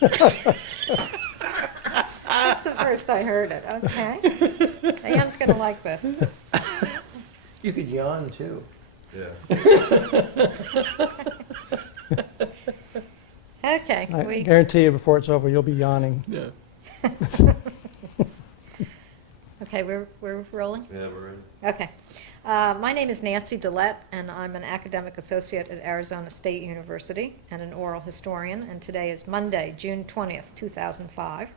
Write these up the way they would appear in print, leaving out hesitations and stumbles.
That's the first I heard it. Okay. Diane's going to like this. You could yawn too. Yeah. Okay. I guarantee you before it's over, you'll be yawning. Yeah. Okay, we're rolling? Yeah, we're ready. Okay. My name is Nancy Dillette, and I'm an academic associate at Arizona State University and an oral historian, and today is Monday, June 20th, 2005.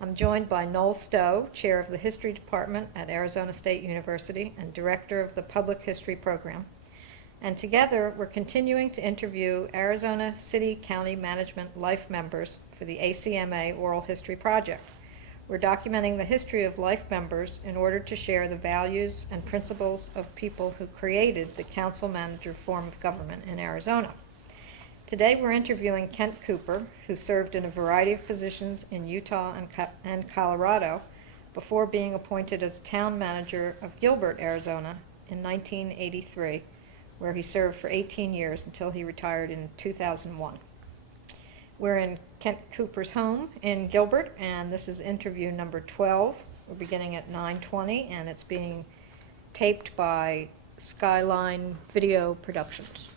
I'm joined by Noel Stowe, chair of the History Department at Arizona State University and director of the Public History Program. And together, we're continuing to interview Arizona City County Management Life members for the ACMA Oral History Project. We're documenting the history of life members in order to share the values and principles of people who created the council-manager form of government in Arizona. Today, we're interviewing Kent Cooper, who served in a variety of positions in Utah and Colorado before being appointed as town manager of Gilbert, Arizona in 1983, where he served for 18 years until he retired in 2001. We're in Kent Cooper's home in Gilbert, and this is interview number 12. We're beginning at 9:20, and it's being taped by Skyline Video Productions.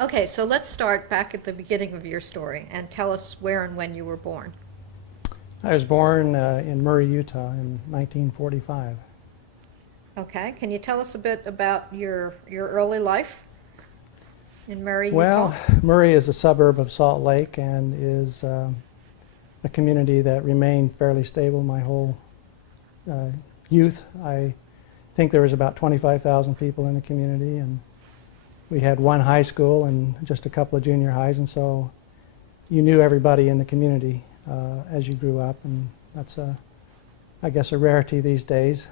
Okay, so let's start back at the beginning of your story and tell us where and when you were born. I was born in Murray, Utah in 1945. Okay, can you tell us a bit about your early life in Murray, Well, Utah? Murray is a suburb of Salt Lake and is a community that remained fairly stable my whole youth. I think there was about 25,000 people in the community, and we had one high school and just a couple of junior highs, and so you knew everybody in the community as you grew up, and that's I guess a rarity these days.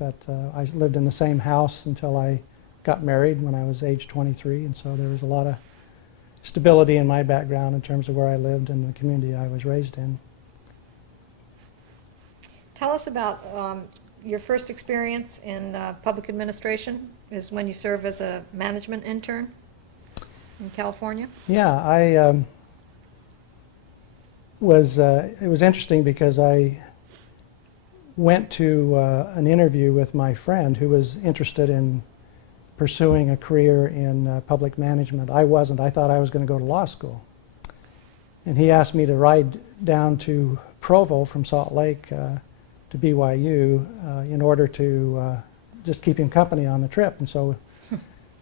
But I lived in the same house until I got married when I was age 23, and so there was a lot of stability in my background in terms of where I lived and the community I was raised in. Tell us about your first experience in public administration is when you serve as a management intern in California. Yeah, I it was interesting because I went to an interview with my friend who was interested in pursuing a career in public management. I wasn't. I thought I was going to go to law school. And he asked me to ride down to Provo from Salt Lake to BYU in order to just keep him company on the trip. And so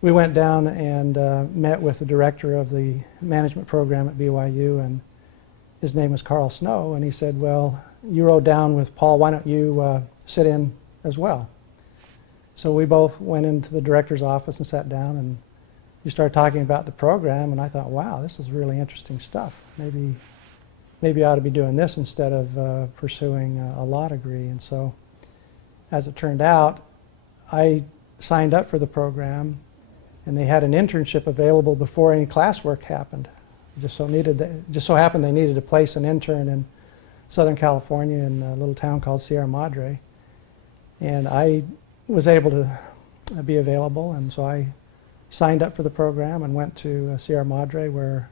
we went down and met with the director of the management program at BYU, and his name was Carl Snow, and he said, well, you rode down with Paul, why don't you sit in as well? So we both went into the director's office and sat down, and he started talking about the program, and I thought, wow, this is really interesting stuff. Maybe I ought to be doing this instead of pursuing a law degree. And so as it turned out, I signed up for the program, and they had an internship available before any classwork happened. Just so happened they needed to place an intern in Southern California in a little town called Sierra Madre. And I was able to be available, and so I signed up for the program and went to Sierra Madre, where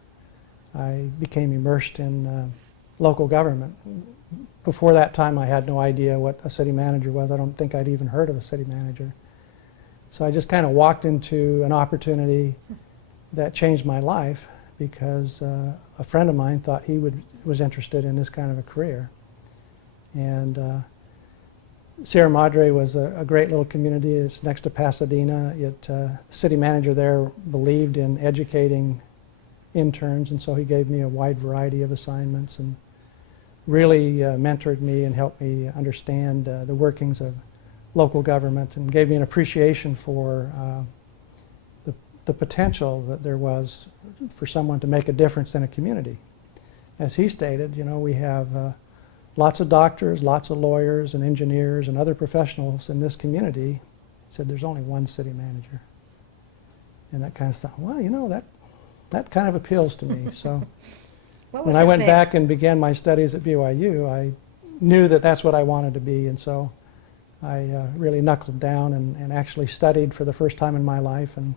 I became immersed in local government. Before that time, I had no idea what a city manager was. I don't think I'd even heard of a city manager. So I just kind of walked into an opportunity that changed my life, because a friend of mine thought he was interested in this kind of a career. And Sierra Madre was a great little community. It's next to Pasadena. The city manager there believed in educating interns, and so he gave me a wide variety of assignments and really mentored me and helped me understand the workings of local government, and gave me an appreciation for the potential that there was for someone to make a difference in a community. As he stated, you know, we have lots of doctors, lots of lawyers and engineers and other professionals in this community. He said there's only one city manager. And that kind of thought, well, you know, that kind of appeals to me. So when I went back and began my studies at BYU, I knew that that's what I wanted to be, and so I really knuckled down and actually studied for the first time in my life, and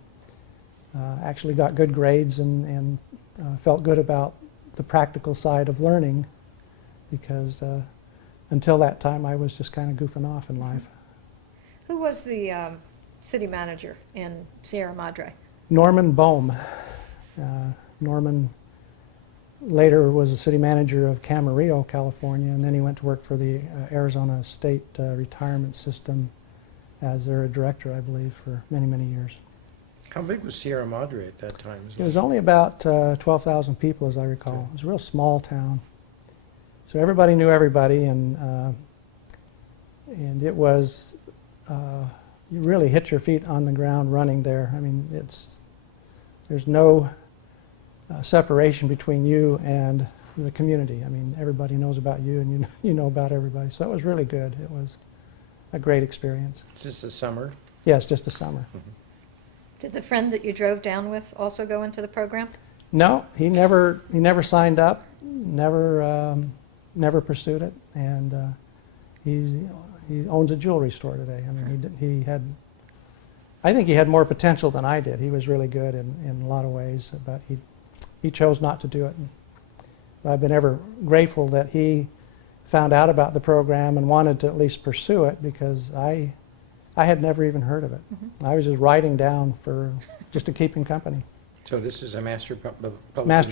actually got good grades and felt good about the practical side of learning, because until that time I was just kind of goofing off in life. Who was the city manager in Sierra Madre? Norman Bohm. Norman later was the city manager of Camarillo, California, and then he went to work for the Arizona State Retirement System as their director, I believe, for many, many years. How big was Sierra Madre at that time? It was only about 12,000 people, as I recall. Okay. It was a real small town. So everybody knew everybody, and it was, you really hit your feet on the ground running there. I mean, there's no separation between you and the community. I mean, everybody knows about you, and you know about everybody. So it was really good. It was a great experience. Just the summer? Yes, just a summer. Did the friend that you drove down with also go into the program? No, he never signed up, never pursued it, and he owns a jewelry store today. I mean, I think he had more potential than I did. He was really good in a lot of ways, but he chose not to do it. I've been ever grateful that he found out about the program and wanted to at least pursue it, because I had never even heard of it. Mm-hmm. I was just writing down just to keep him company. So this is a Master's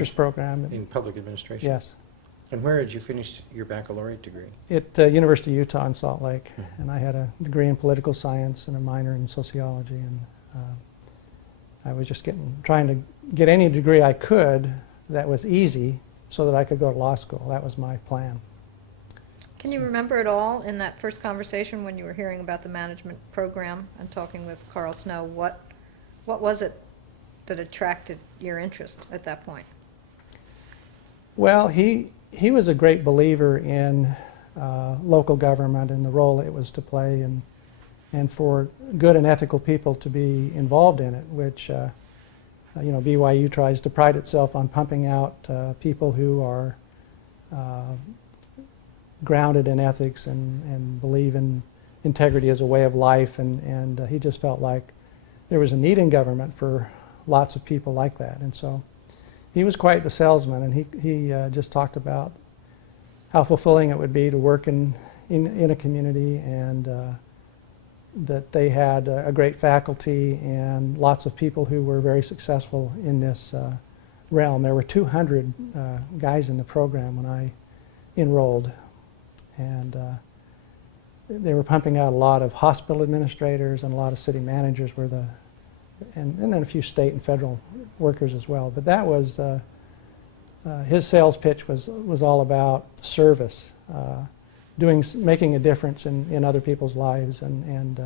program. in public administration? Yes. And where did you finish your baccalaureate degree? At University of Utah in Salt Lake, and I had a degree in political science and a minor in sociology, and I was just trying to get any degree I could that was easy so that I could go to law school. That was my plan. Can you remember at all in that first conversation when you were hearing about the management program and talking with Carl Snow, what was it that attracted your interest at that point? Well, he was a great believer in local government and the role it was to play, and for good and ethical people to be involved in it, which BYU tries to pride itself on pumping out people who are grounded in ethics and believe in integrity as a way of life, and he just felt like there was a need in government for lots of people like that. And so he was quite the salesman, and he just talked about how fulfilling it would be to work in a community, and that they had a great faculty and lots of people who were very successful in this realm. There were 200 guys in the program when I enrolled, and they were pumping out a lot of hospital administrators, and a lot of city managers were and then a few state and federal workers as well. But that was his sales pitch was all about service, making a difference in other people's lives, and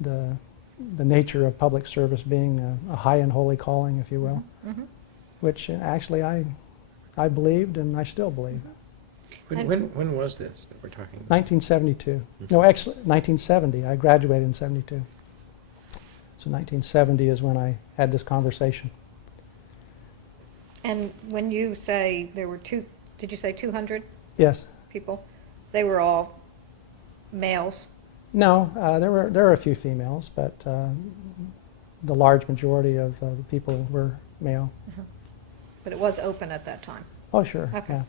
the nature of public service being a high and holy calling, if you will, Mm-hmm. which actually I believed, and I still believe. When was this that we're talking about? 1972. No, actually 1970. I graduated in 72. So 1970 is when I had this conversation. And when you say there were did you say 200 Yes. people? They were all males? No, there were a few females, but the large majority of the people were male. But it was open at that time. Oh, sure. Okay. Yeah.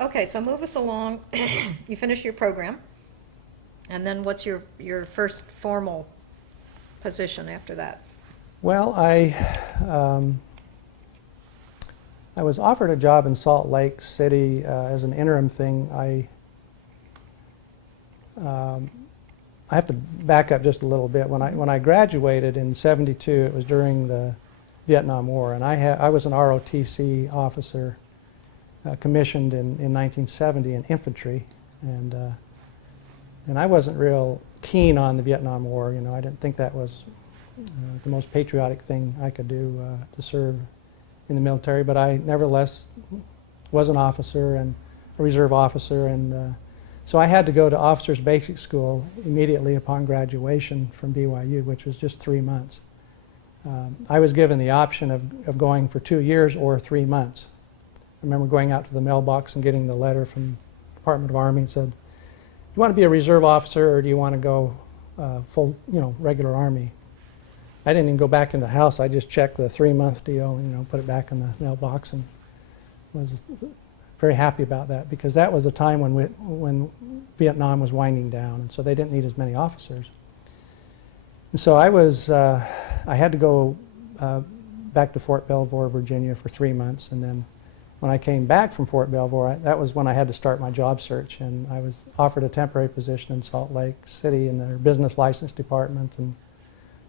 Okay, so move us along. You finish your program, and then what's your first formal position after that? Well, I was offered a job in Salt Lake City as an interim thing. I have to back up just a little bit. When I graduated in '72, it was during the Vietnam War, and I was an ROTC officer, commissioned in 1970 in infantry, and I wasn't real keen on the Vietnam War. I didn't think that was the most patriotic thing I could do to serve in the military, but I nevertheless was an officer and a reserve officer, and so I had to go to officers basic school immediately upon graduation from BYU, which was just 3 months. I was given the option of going for 2 years or 3 months. I remember going out to the mailbox and getting the letter from the Department of Army and said, "You want to be a reserve officer, or do you want to go full, regular Army?" I didn't even go back into the house. I just checked the 3-month deal, put it back in the mailbox, and was very happy about that, because that was the time when Vietnam was winding down, and so they didn't need as many officers. And so I had to go back to Fort Belvoir, Virginia for 3 months, and then when I came back from Fort Belvoir, that was when I had to start my job search, and I was offered a temporary position in Salt Lake City in their business license department, and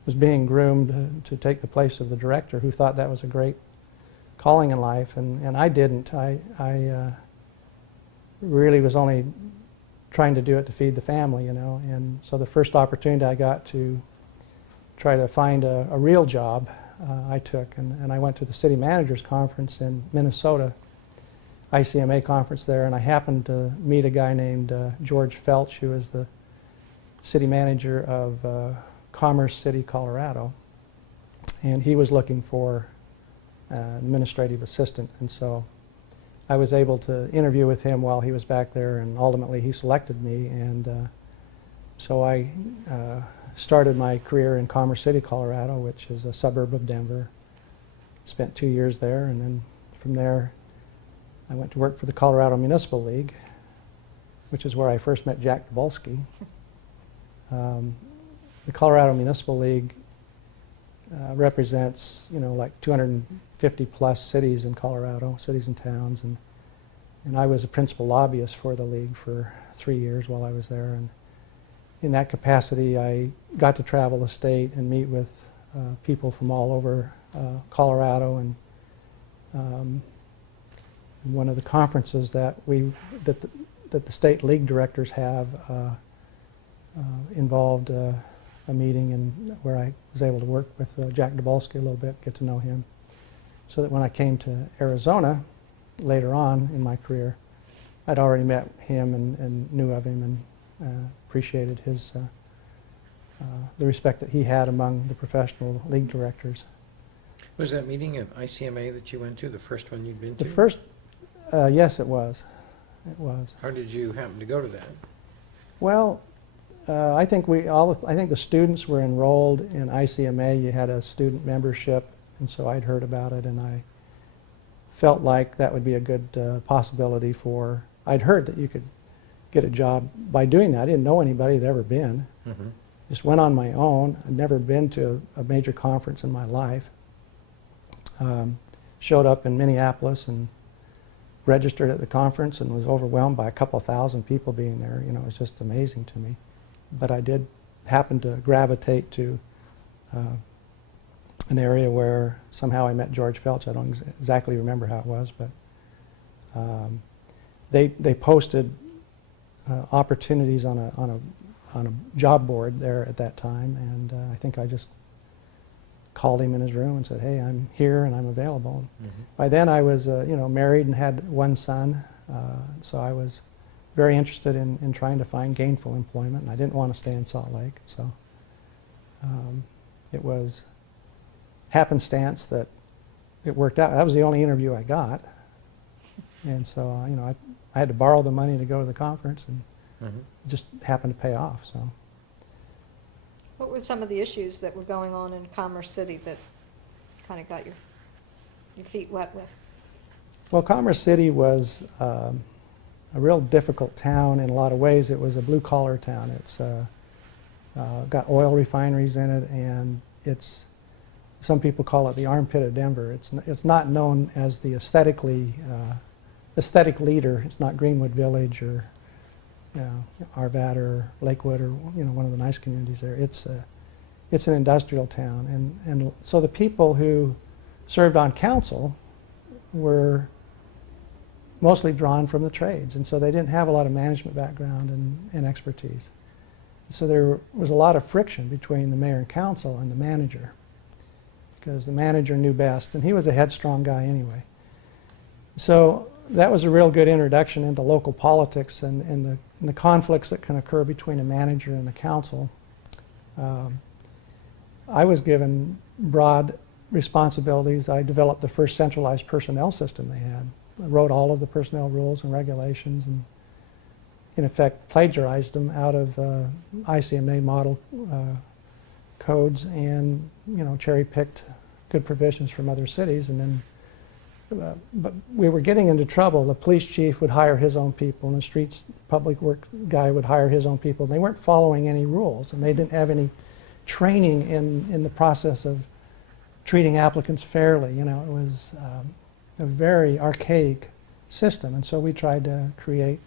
was being groomed to take the place of the director, who thought that was a great calling in life, and I didn't. I really was only trying to do it to feed the family, and so the first opportunity I got to try to find a real job, I took, and I went to the city managers conference in Minnesota, ACMA conference there, and I happened to meet a guy named George Felch, who is the city manager of Commerce City, Colorado, and he was looking for an administrative assistant, and so I was able to interview with him while he was back there, and ultimately he selected me, and so I started my career in Commerce City, Colorado, which is a suburb of Denver. Spent 2 years there, and then from there I went to work for the Colorado Municipal League, which is where I first met Jack Dubulski. The Colorado Municipal League represents, like 250 plus cities in Colorado, cities and towns, and I was a principal lobbyist for the league for 3 years while I was there, and in that capacity I got to travel the state and meet with people from all over Colorado, and one of the conferences that the state league directors have involved a meeting where I was able to work with Jack Dubulski a little bit, get to know him, so that when I came to Arizona later on in my career, I'd already met him and knew of him, and appreciated the respect that he had among the professional league directors. Was that meeting at ICMA that you went to, the first one you'd been to? The first, yes, it was. It was. How did you happen to go to that? Well, I think I think the students were enrolled in ICMA. You had a student membership, and so I'd heard about it, and I felt like that would be a good possibility for. I'd heard that you could get a job by doing that. I didn't know anybody had ever been. Mm-hmm. Just went on my own. I'd never been to a major conference in my life. Showed up in Minneapolis and registered at the conference, and was overwhelmed by a couple thousand people being there. It was just amazing to me. But I did happen to gravitate to an area where somehow I met George Felch. I don't exactly remember how it was, but they posted opportunities on a job board there at that time, and I think I just called him in his room and said, "Hey, I'm here and I'm available." Mm-hmm. By then I was married and had one son, so I was very interested in trying to find gainful employment, and I didn't want to stay in Salt Lake, so it was happenstance that it worked out. That was the only interview I got, and so I had to borrow the money to go to the conference, and Mm-hmm. it just happened to pay off. So What were some of the issues that were going on in Commerce City that kind of got your feet wet with? well, Commerce City was a real difficult town in a lot of ways. It was a blue-collar town. It's got oil refineries in it, and some people call it the armpit of Denver. It's not known as the aesthetic leader. It's not Greenwood Village or Arvada or Lakewood or one of the nice communities there. It's an industrial town, and so the people who served on council were mostly drawn from the trades, and so they didn't have a lot of management background and expertise. So there was a lot of friction between the mayor and council and the manager, because the manager knew best, and he was a headstrong guy anyway. So that was a real good introduction into local politics and the conflicts that can occur between a manager and the council. I was given broad responsibilities. I developed the first centralized personnel system they had. I wrote all of the personnel rules and regulations, and in effect plagiarized them out of ICMA model codes and, cherry-picked good provisions from other cities. And then, but we were getting into trouble. The police chief would hire his own people, and the streets public works guy would hire his own people. They weren't following any rules, and they didn't have any training in the process of treating applicants fairly. It was a very archaic system, and so we tried to create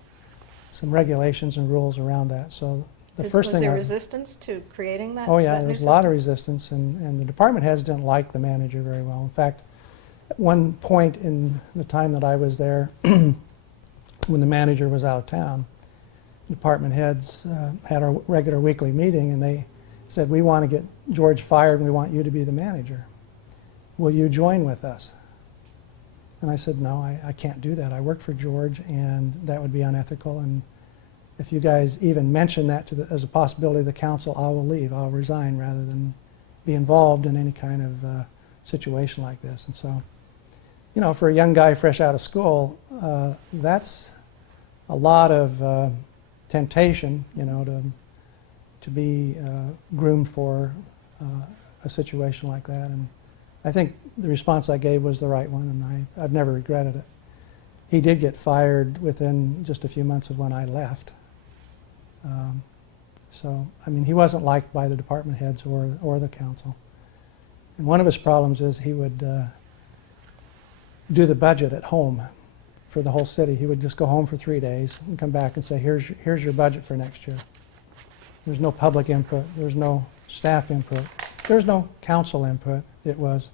some regulations and rules around that. So the first Was thing there I- resistance to creating that? Oh yeah, that there new was a lot of system? resistance, and the department heads didn't like the manager very well. In fact, at one point in the time that I was there, when the manager was out of town, department heads had our regular weekly meeting, and they said, "We want to get George fired, and we want you to be the manager. Will you join with us?" And I said, "No, I can't do that. I work for George, and that would be unethical. And if you guys even mention that as a possibility of the council, I will leave. I'll resign rather than be involved in any kind of situation like this." And so, for a young guy fresh out of school, that's a lot of temptation, to be groomed for a situation like that. And I think the response I gave was the right one, and I've never regretted it. He did get fired within just a few months of when I left. So, he wasn't liked by the department heads or the council. And one of his problems is he would do the budget at home for the whole city. He would just go home for 3 days and come back and say, here's your budget for next year. There's no public input. There's no staff input. There's no council input. It was,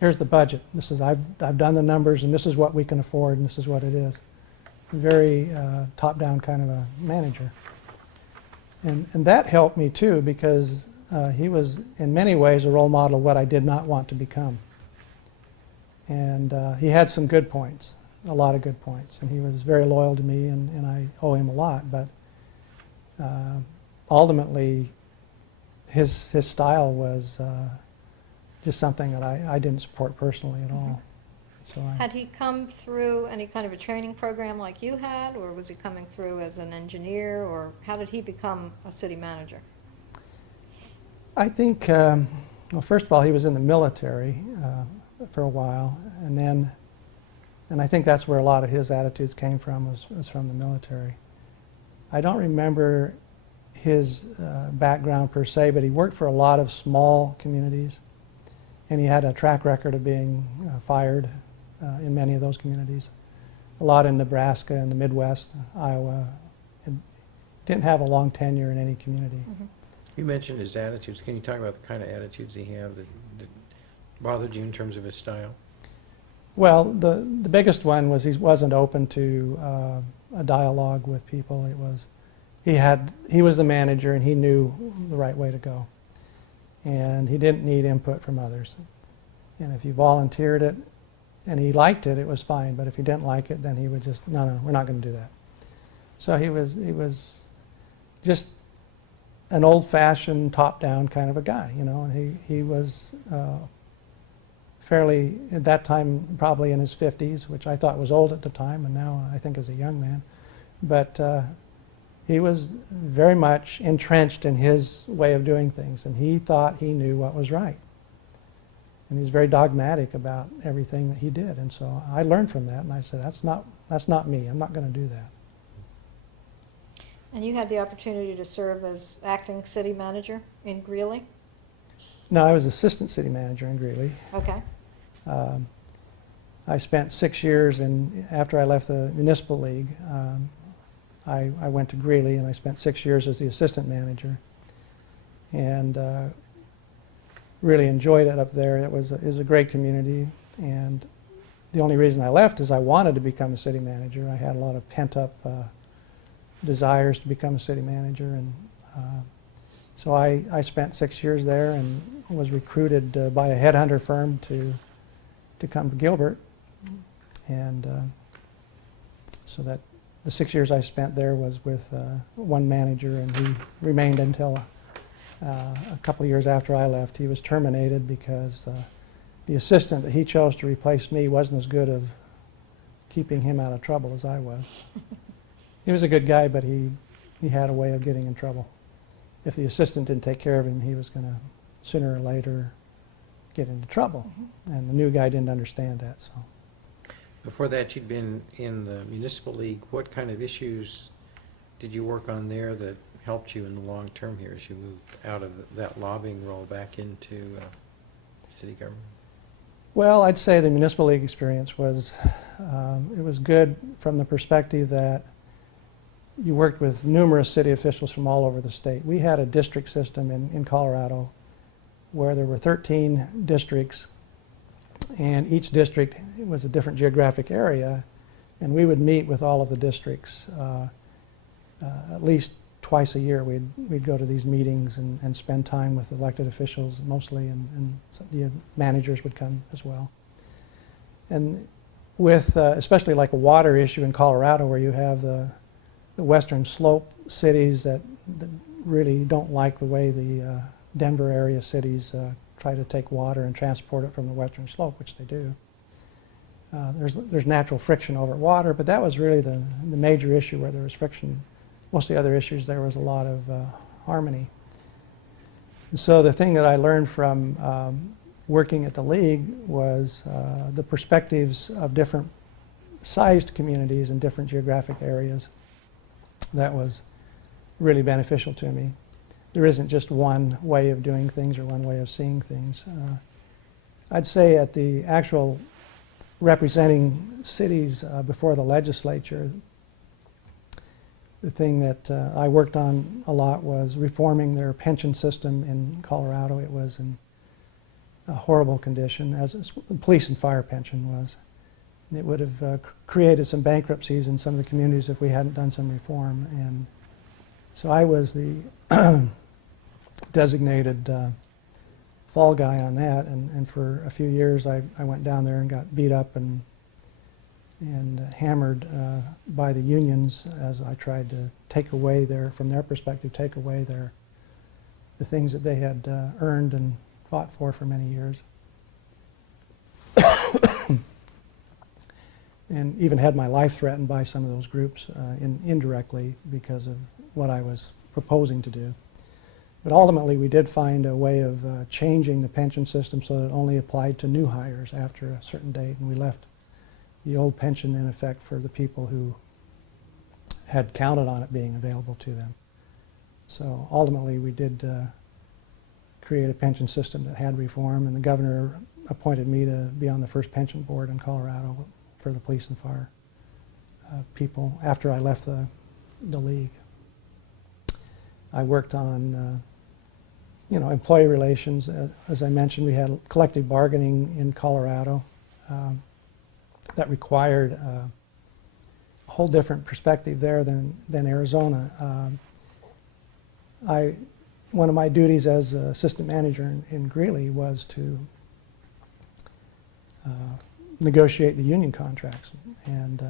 here's the budget. I've done the numbers, and this is what we can afford, and this is what it is. A very top-down kind of a manager. And that helped me too, because he was in many ways a role model of what I did not want to become. And he had some good points, a lot of good points, and he was very loyal to me, and I owe him a lot. But ultimately, his style was just something that I didn't support personally at all. So Had he come through any kind of a training program like you had, or was he coming through as an engineer, or how did he become a city manager? I think, well, first of all, he was in the military for a while, and I think that's where a lot of his attitudes came from, was from the military. I don't remember his background per se, but he worked for a lot of small communities, and he had a track record of being fired in many of those communities. A lot in Nebraska and the Midwest, Iowa. And didn't have a long tenure in any community. Mm-hmm. You mentioned his attitudes. Can you talk about the kind of attitudes he had that bothered you in terms of his style? Well, the biggest one was he wasn't open to a dialogue with people. It was he was the manager, and he knew the right way to go, and he didn't need input from others. And if you volunteered it and he liked it, it was fine. But if he didn't like it, then he would just, no, we're not going to do that. So he was just an old-fashioned, top-down kind of a guy, and he was fairly, at that time, probably in his 50s, which I thought was old at the time, and now I think is a young man. But he was very much entrenched in his way of doing things, and he thought he knew what was right. And he was very dogmatic about everything that he did. And so I learned from that, and I said, that's not me. I'm not going to do that. And you had the opportunity to serve as acting city manager in Greeley? No, I was assistant city manager in Greeley. Okay. I spent 6 years after I left the municipal league. I went to Greeley, and I spent 6 years as the assistant manager, and really enjoyed it up there. It was a great community, and the only reason I left is I wanted to become a city manager. I had a lot of pent-up desires to become a city manager, and so I spent 6 years there and was recruited by a headhunter firm to come to Gilbert, and so that the 6 years I spent there was with one manager, and he remained until a couple of years after I left. He was terminated because the assistant that he chose to replace me wasn't as good of keeping him out of trouble as I was. He was a good guy, but he had a way of getting in trouble. if the assistant didn't take care of him, he was going to sooner or later get into trouble. And the new guy didn't understand that. So Before that, you'd been in the municipal league. What kind of issues did you work on there that helped you in the long term here as you moved out of that lobbying role back into city government? well, I'd say the municipal league experience was, it was good from the perspective that you worked with numerous city officials from all over the state. We had a district system in Colorado where there were 13 districts, and each district was a different geographic area, and we would meet with all of the districts at least twice a year. We'd go to these meetings and spend time with elected officials mostly, and the managers would come as well. And with especially like a water issue in Colorado, where you have the western slope cities that really don't like the way the Denver area cities try to take water and transport it from the western slope, which they do. There's natural friction over water, but that was really the major issue where there was friction. Most of the other issues, there was a lot of harmony. And so the thing that I learned from working at the league was the perspectives of different sized communities in different geographic areas. That was really beneficial to me. There isn't just one way of doing things or one way of seeing things. I'd say at the actual representing cities before the legislature, the thing that I worked on a lot was reforming their pension system in Colorado. It was in a horrible condition, as the police and fire pension was. It would have created some bankruptcies in some of the communities if we hadn't done some reform. And so I was the designated fall guy on that, and for a few years I went down there and got beat up and hammered by the unions as I tried to take away from their perspective, take away the things that they had earned and fought for many years. And even had my life threatened by some of those groups indirectly because of what I was proposing to do. But ultimately, we did find a way of changing the pension system so that it only applied to new hires after a certain date, and we left the old pension in effect for the people who had counted on it being available to them. So ultimately, we did create a pension system that had reform, and the governor appointed me to be on the first pension board in Colorado for the police and fire people after I left the league. I worked on employee relations. As I mentioned, we had collective bargaining in Colorado that required a whole different perspective there than Arizona. One of my duties as assistant manager in Greeley was to negotiate the union contracts, and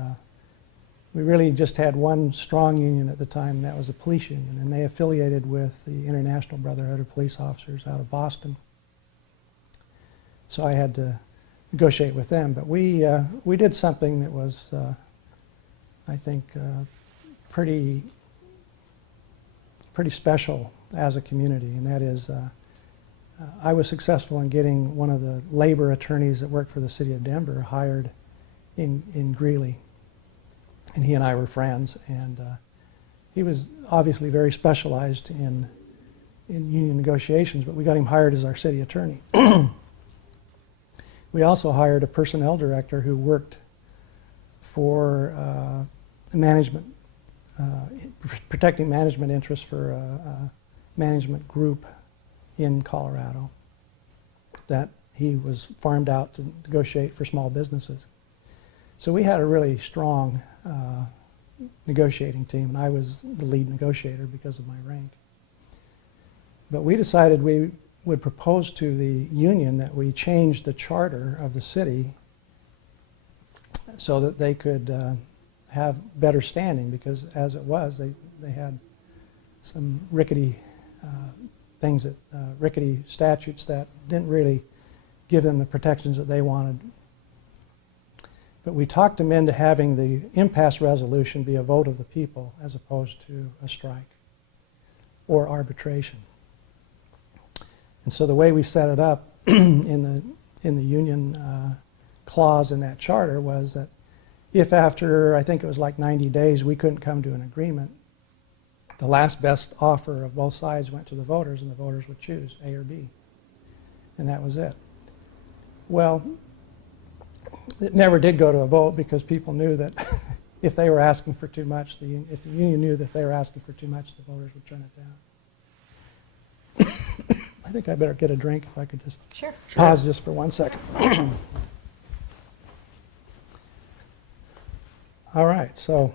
we really just had one strong union at the time, and that was a police union, and they affiliated with the International Brotherhood of Police Officers out of Boston. So I had to negotiate with them, but we did something that was, I think, pretty special as a community, and that is I was successful in getting one of the labor attorneys that worked for the city of Denver hired in Greeley. And he and I were friends, and he was obviously very specialized in union negotiations, but we got him hired as our city attorney. We also hired a personnel director who worked for management, protecting management interests for a management group in Colorado that he was farmed out to negotiate for small businesses. So we had a really strong negotiating team, and I was the lead negotiator because of my rank. But we decided we would propose to the union that we change the charter of the city so that they could have better standing, because as it was, they had some rickety rickety statutes that didn't really give them the protections that they wanted. But we talked them into having the impasse resolution be a vote of the people as opposed to a strike. or arbitration. And so the way we set it up in the union clause in that charter was that if after, I think it was like 90 days, we couldn't come to an agreement, the last best offer of both sides went to the voters, and the voters would choose A or B. And that was it. Well, it never did go to a vote because people knew that if they were asking for too much, if the union knew that if they were asking for too much, the voters would turn it down. I think I better get a drink if I could just Sure. pause just for 1 second. All right, so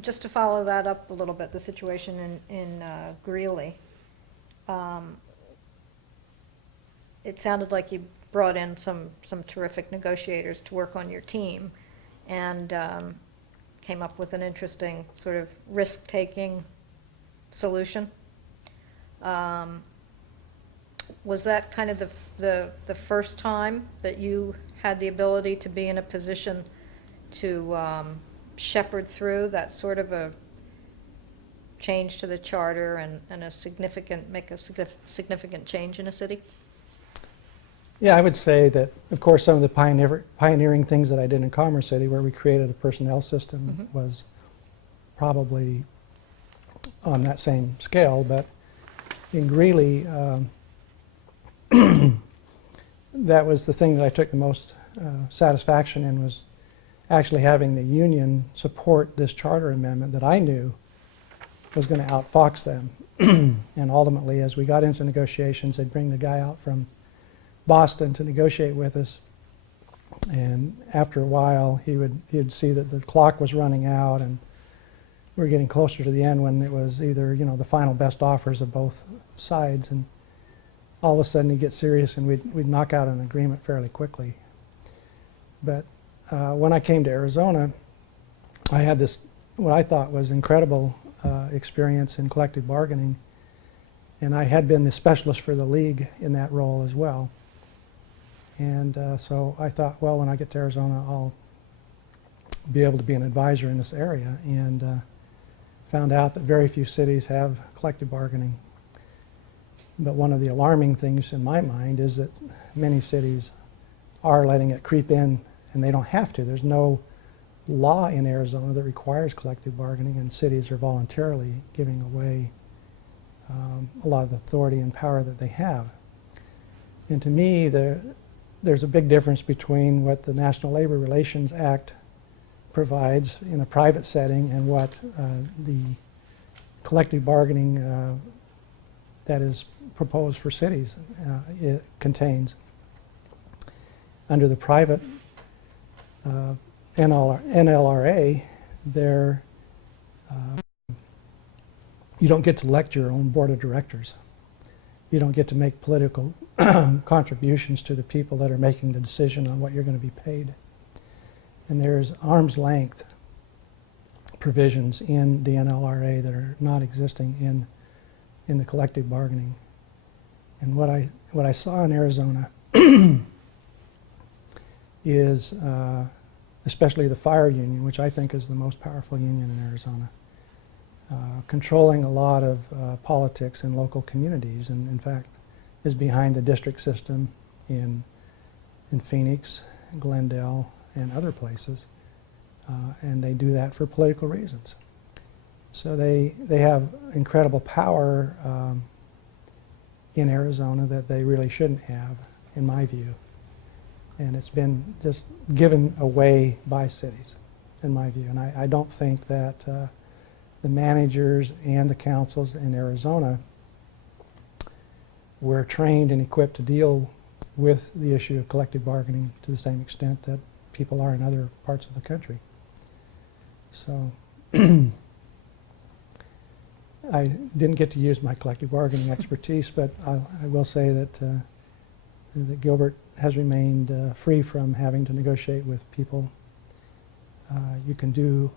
Just to follow that up a little bit, the situation in Greeley. It sounded like you brought in some terrific negotiators to work on your team, and came up with an interesting sort of risk-taking solution. Was that kind of the first time that you had the ability to be in a position to shepherd through that sort of a change to the charter and make a significant change in a city? yeah, I would say that, of course, some of the pioneering things that I did in Commerce City, where we created a personnel system, was probably on that same scale. But in Greeley, that was the thing that I took the most satisfaction in, was actually having the union support this charter amendment that I knew was going to outfox them. And ultimately, as we got into negotiations, they'd bring the guy out from Boston to negotiate with us, and after a while he'd see that the clock was running out and we were getting closer to the end, when it was either the final best offers of both sides, and all of a sudden he'd get serious and we'd knock out an agreement fairly quickly. But when I came to Arizona, I had this, what I thought was incredible experience in collective bargaining, and I had been the specialist for the league in that role as well. And so I thought, well, when I get to Arizona, I'll be able to be an advisor in this area, and found out that very few cities have collective bargaining. But one of the alarming things in my mind is that many cities are letting it creep in, and they don't have to. There's no law in Arizona that requires collective bargaining, and cities are voluntarily giving away a lot of the authority and power that they have. And to me, there's a big difference between what the National Labor Relations Act provides in a private setting and what the collective bargaining that is proposed for cities it contains. Under the private NLRA, you don't get to elect your own board of directors. You don't get to make political contributions to the people that are making the decision on what you're going to be paid. And there's arm's length provisions in the NLRA that are not existing in the collective bargaining. And what I saw in Arizona is, especially the fire union, which I think is the most powerful union in Arizona, controlling a lot of politics in local communities, and in fact is behind the district system in Phoenix, Glendale, and other places, and they do that for political reasons. So they have incredible power in Arizona that they really shouldn't have, in my view, and it's been just given away by cities, in my view. And I don't think that the managers and the councils in Arizona were trained and equipped to deal with the issue of collective bargaining to the same extent that people are in other parts of the country. So I didn't get to use my collective bargaining expertise, but I will say that, that Gilbert has remained free from having to negotiate with people. You can do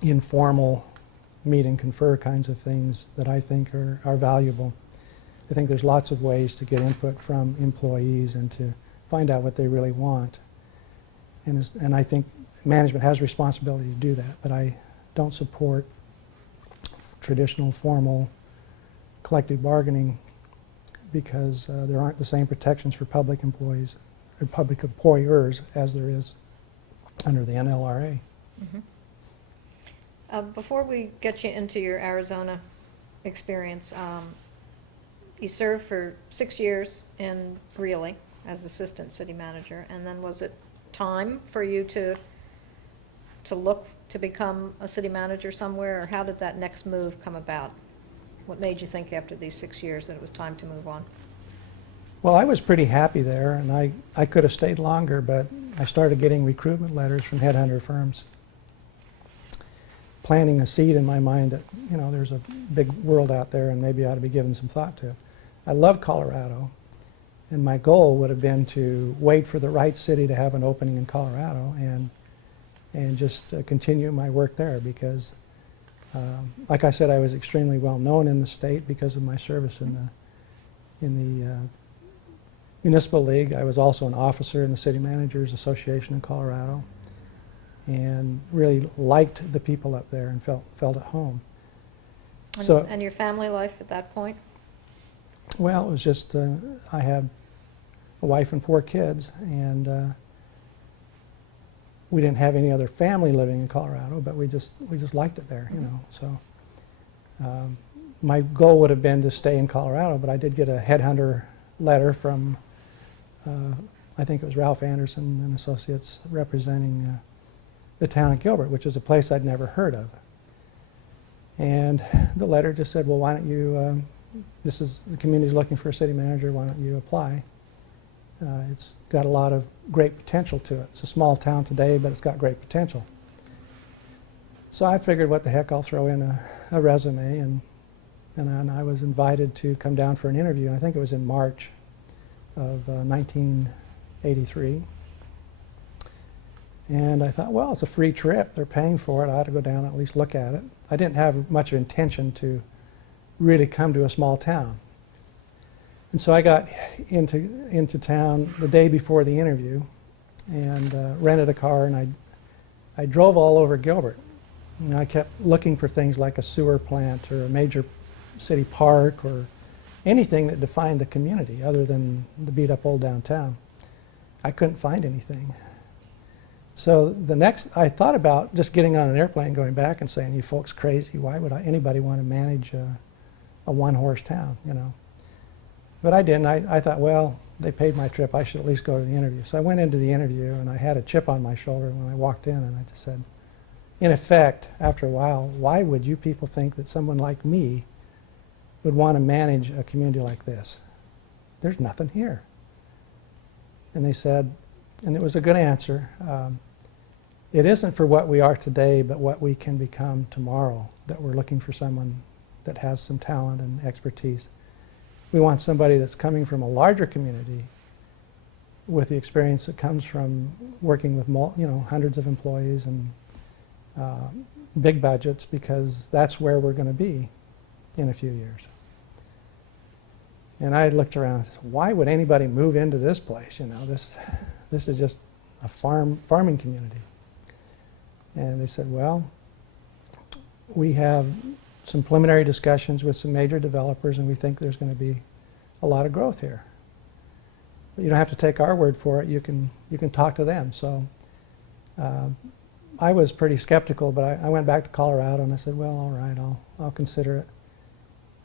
informal meet and confer kinds of things that I think are valuable. I think there's lots of ways to get input from employees and to find out what they really want. And I think management has responsibility to do that, but I don't support traditional formal collective bargaining because there aren't the same protections for public employees or public employers as there is under the NLRA. Before we get you into your Arizona experience, you served for 6 years in Greeley as assistant city manager, and then was it time for you to look to become a city manager somewhere, or how did that next move come about? What made you think after these 6 years that it was time to move on? Well, I was pretty happy there, and I could have stayed longer, but I started getting recruitment letters from headhunter firms, planting a seed in my mind that, you know, there's a big world out there and maybe I ought to be giving some thought to it. I love Colorado, and my goal would have been to wait for the right city to have an opening in Colorado and just continue my work there because, like I said, I was extremely well known in the state because of my service in the Municipal League. I was also an officer in the City Managers Association in Colorado and really liked the people up there and felt at home. And your family life at that point? Well, it was just, I had a wife and 4 kids, and we didn't have any other family living in Colorado, but we just liked it there, you know. So my goal would have been to stay in Colorado, but I did get a headhunter letter from, I think it was Ralph Anderson and Associates representing the town of Gilbert, which is a place I'd never heard of. And the letter just said, well, why don't you, this is, the community's looking for a city manager, why don't you apply? It's got a lot of great potential to it. It's a small town today, but it's got great potential. So I figured, what the heck, I'll throw in a resume, and I was invited to come down for an interview. I think it was in March of 1983. And I thought, well, it's a free trip. They're paying for it. I ought to go down and at least look at it. I didn't have much of intention to really come to a small town. And so I got into town the day before the interview and rented a car, and I drove all over Gilbert. And I kept looking for things like a sewer plant or a major city park or anything that defined the community other than the beat up old downtown. I couldn't find anything. So I thought about just getting on an airplane, going back and saying, you folks crazy, why would anybody want to manage a one-horse town, you know? But I didn't. I thought, well, they paid my trip, I should at least go to the interview. So I went into the interview, and I had a chip on my shoulder when I walked in, and I just said, in effect, after a while, why would you people think that someone like me would want to manage a community like this? There's nothing here. And they said, and it was a good answer, it isn't for what we are today, but what we can become tomorrow, that we're looking for someone that has some talent and expertise. We want somebody that's coming from a larger community with the experience that comes from working with hundreds of employees and big budgets, because that's where we're going to be in a few years. And I looked around and said, why would anybody move into this place? You know, this is just a farming community. And they said, well, we have some preliminary discussions with some major developers, and we think there's going to be a lot of growth here. But you don't have to take our word for it. You can talk to them. So I was pretty skeptical, but I went back to Colorado and I said, well, all right, I'll consider it.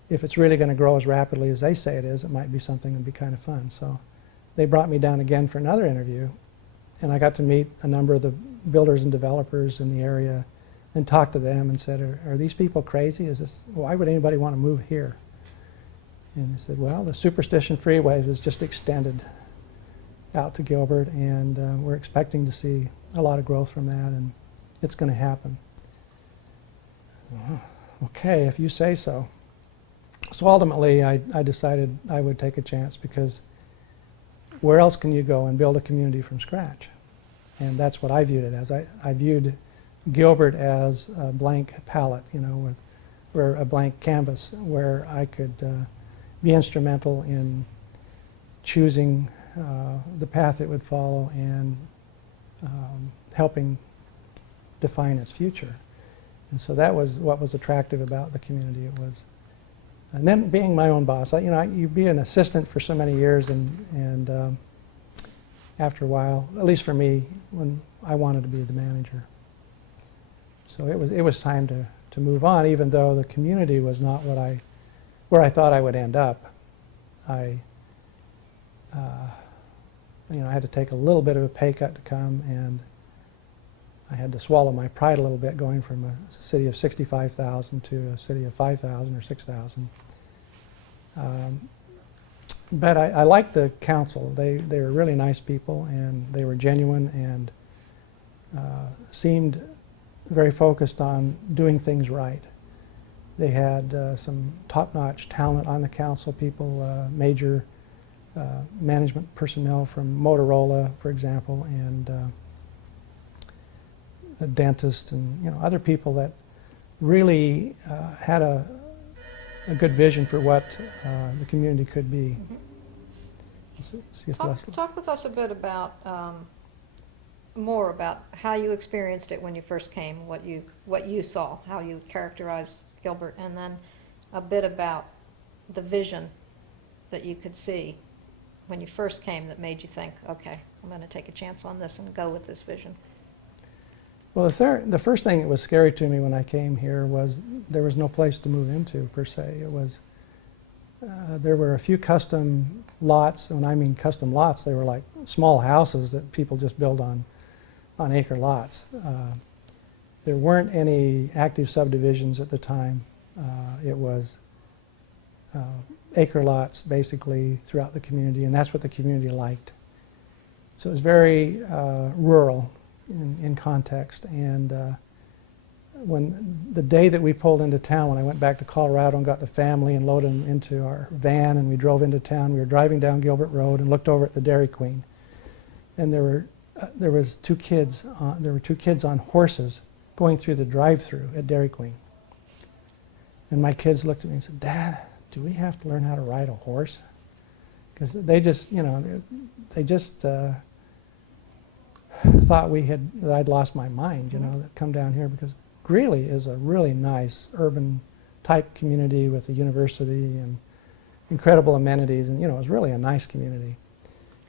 If it's really going to grow as rapidly as they say it is, it might be something that'd be kind of fun. So they brought me down again for another interview, and I got to meet a number of the builders and developers in the area and talk to them and said, are these people crazy? Why would anybody want to move here? And they said, well, the Superstition Freeway was just extended out to Gilbert, and we're expecting to see a lot of growth from that, and it's going to happen. Oh, okay, if you say so. So ultimately, I decided I would take a chance, because where else can you go and build a community from scratch? And that's what I viewed it as. I viewed Gilbert as a blank palette, you know, or a blank canvas where I could be instrumental in choosing the path it would follow and helping define its future. And so that was what was attractive about the community. It was, and then being my own boss. You be an assistant for so many years, and after a while, at least for me, when I wanted to be the manager. So it was time to move on, even though the community was not where I thought I would end up. I had to take a little bit of a pay cut to come, and I had to swallow my pride a little bit, going from a city of 65,000 to a city of 5,000 or 6,000. But I liked the council. They were really nice people, and they were genuine, and seemed very focused on doing things right. They had some top-notch talent on the council, people, major management personnel from Motorola, for example, and a dentist, and other people that really had a good vision for what the community could be. Talk with us a bit about more about how you experienced it when you first came, what you saw, how you characterized Gilbert, and then a bit about the vision that you could see when you first came that made you think, okay, I'm going to take a chance on this and go with this vision. Well, the first thing that was scary to me when I came here was there was no place to move into, per se. It was, there were a few custom lots. When I mean custom lots, they were like small houses that people just build on acre lots. There weren't any active subdivisions at the time. It was acre lots basically throughout the community, and that's what the community liked. So it was very rural in context. And when the day that we pulled into town, when I went back to Colorado and got the family and loaded them into our van and we drove into town, we were driving down Gilbert Road and looked over at the Dairy Queen, and there were two kids on horses going through the drive-through at Dairy Queen. And my kids looked at me and said, "Dad, do we have to learn how to ride a horse?" Because they just, thought that I'd lost my mind, that come down here, because Greeley is a really nice urban type community with a university and incredible amenities, and it was really a nice community.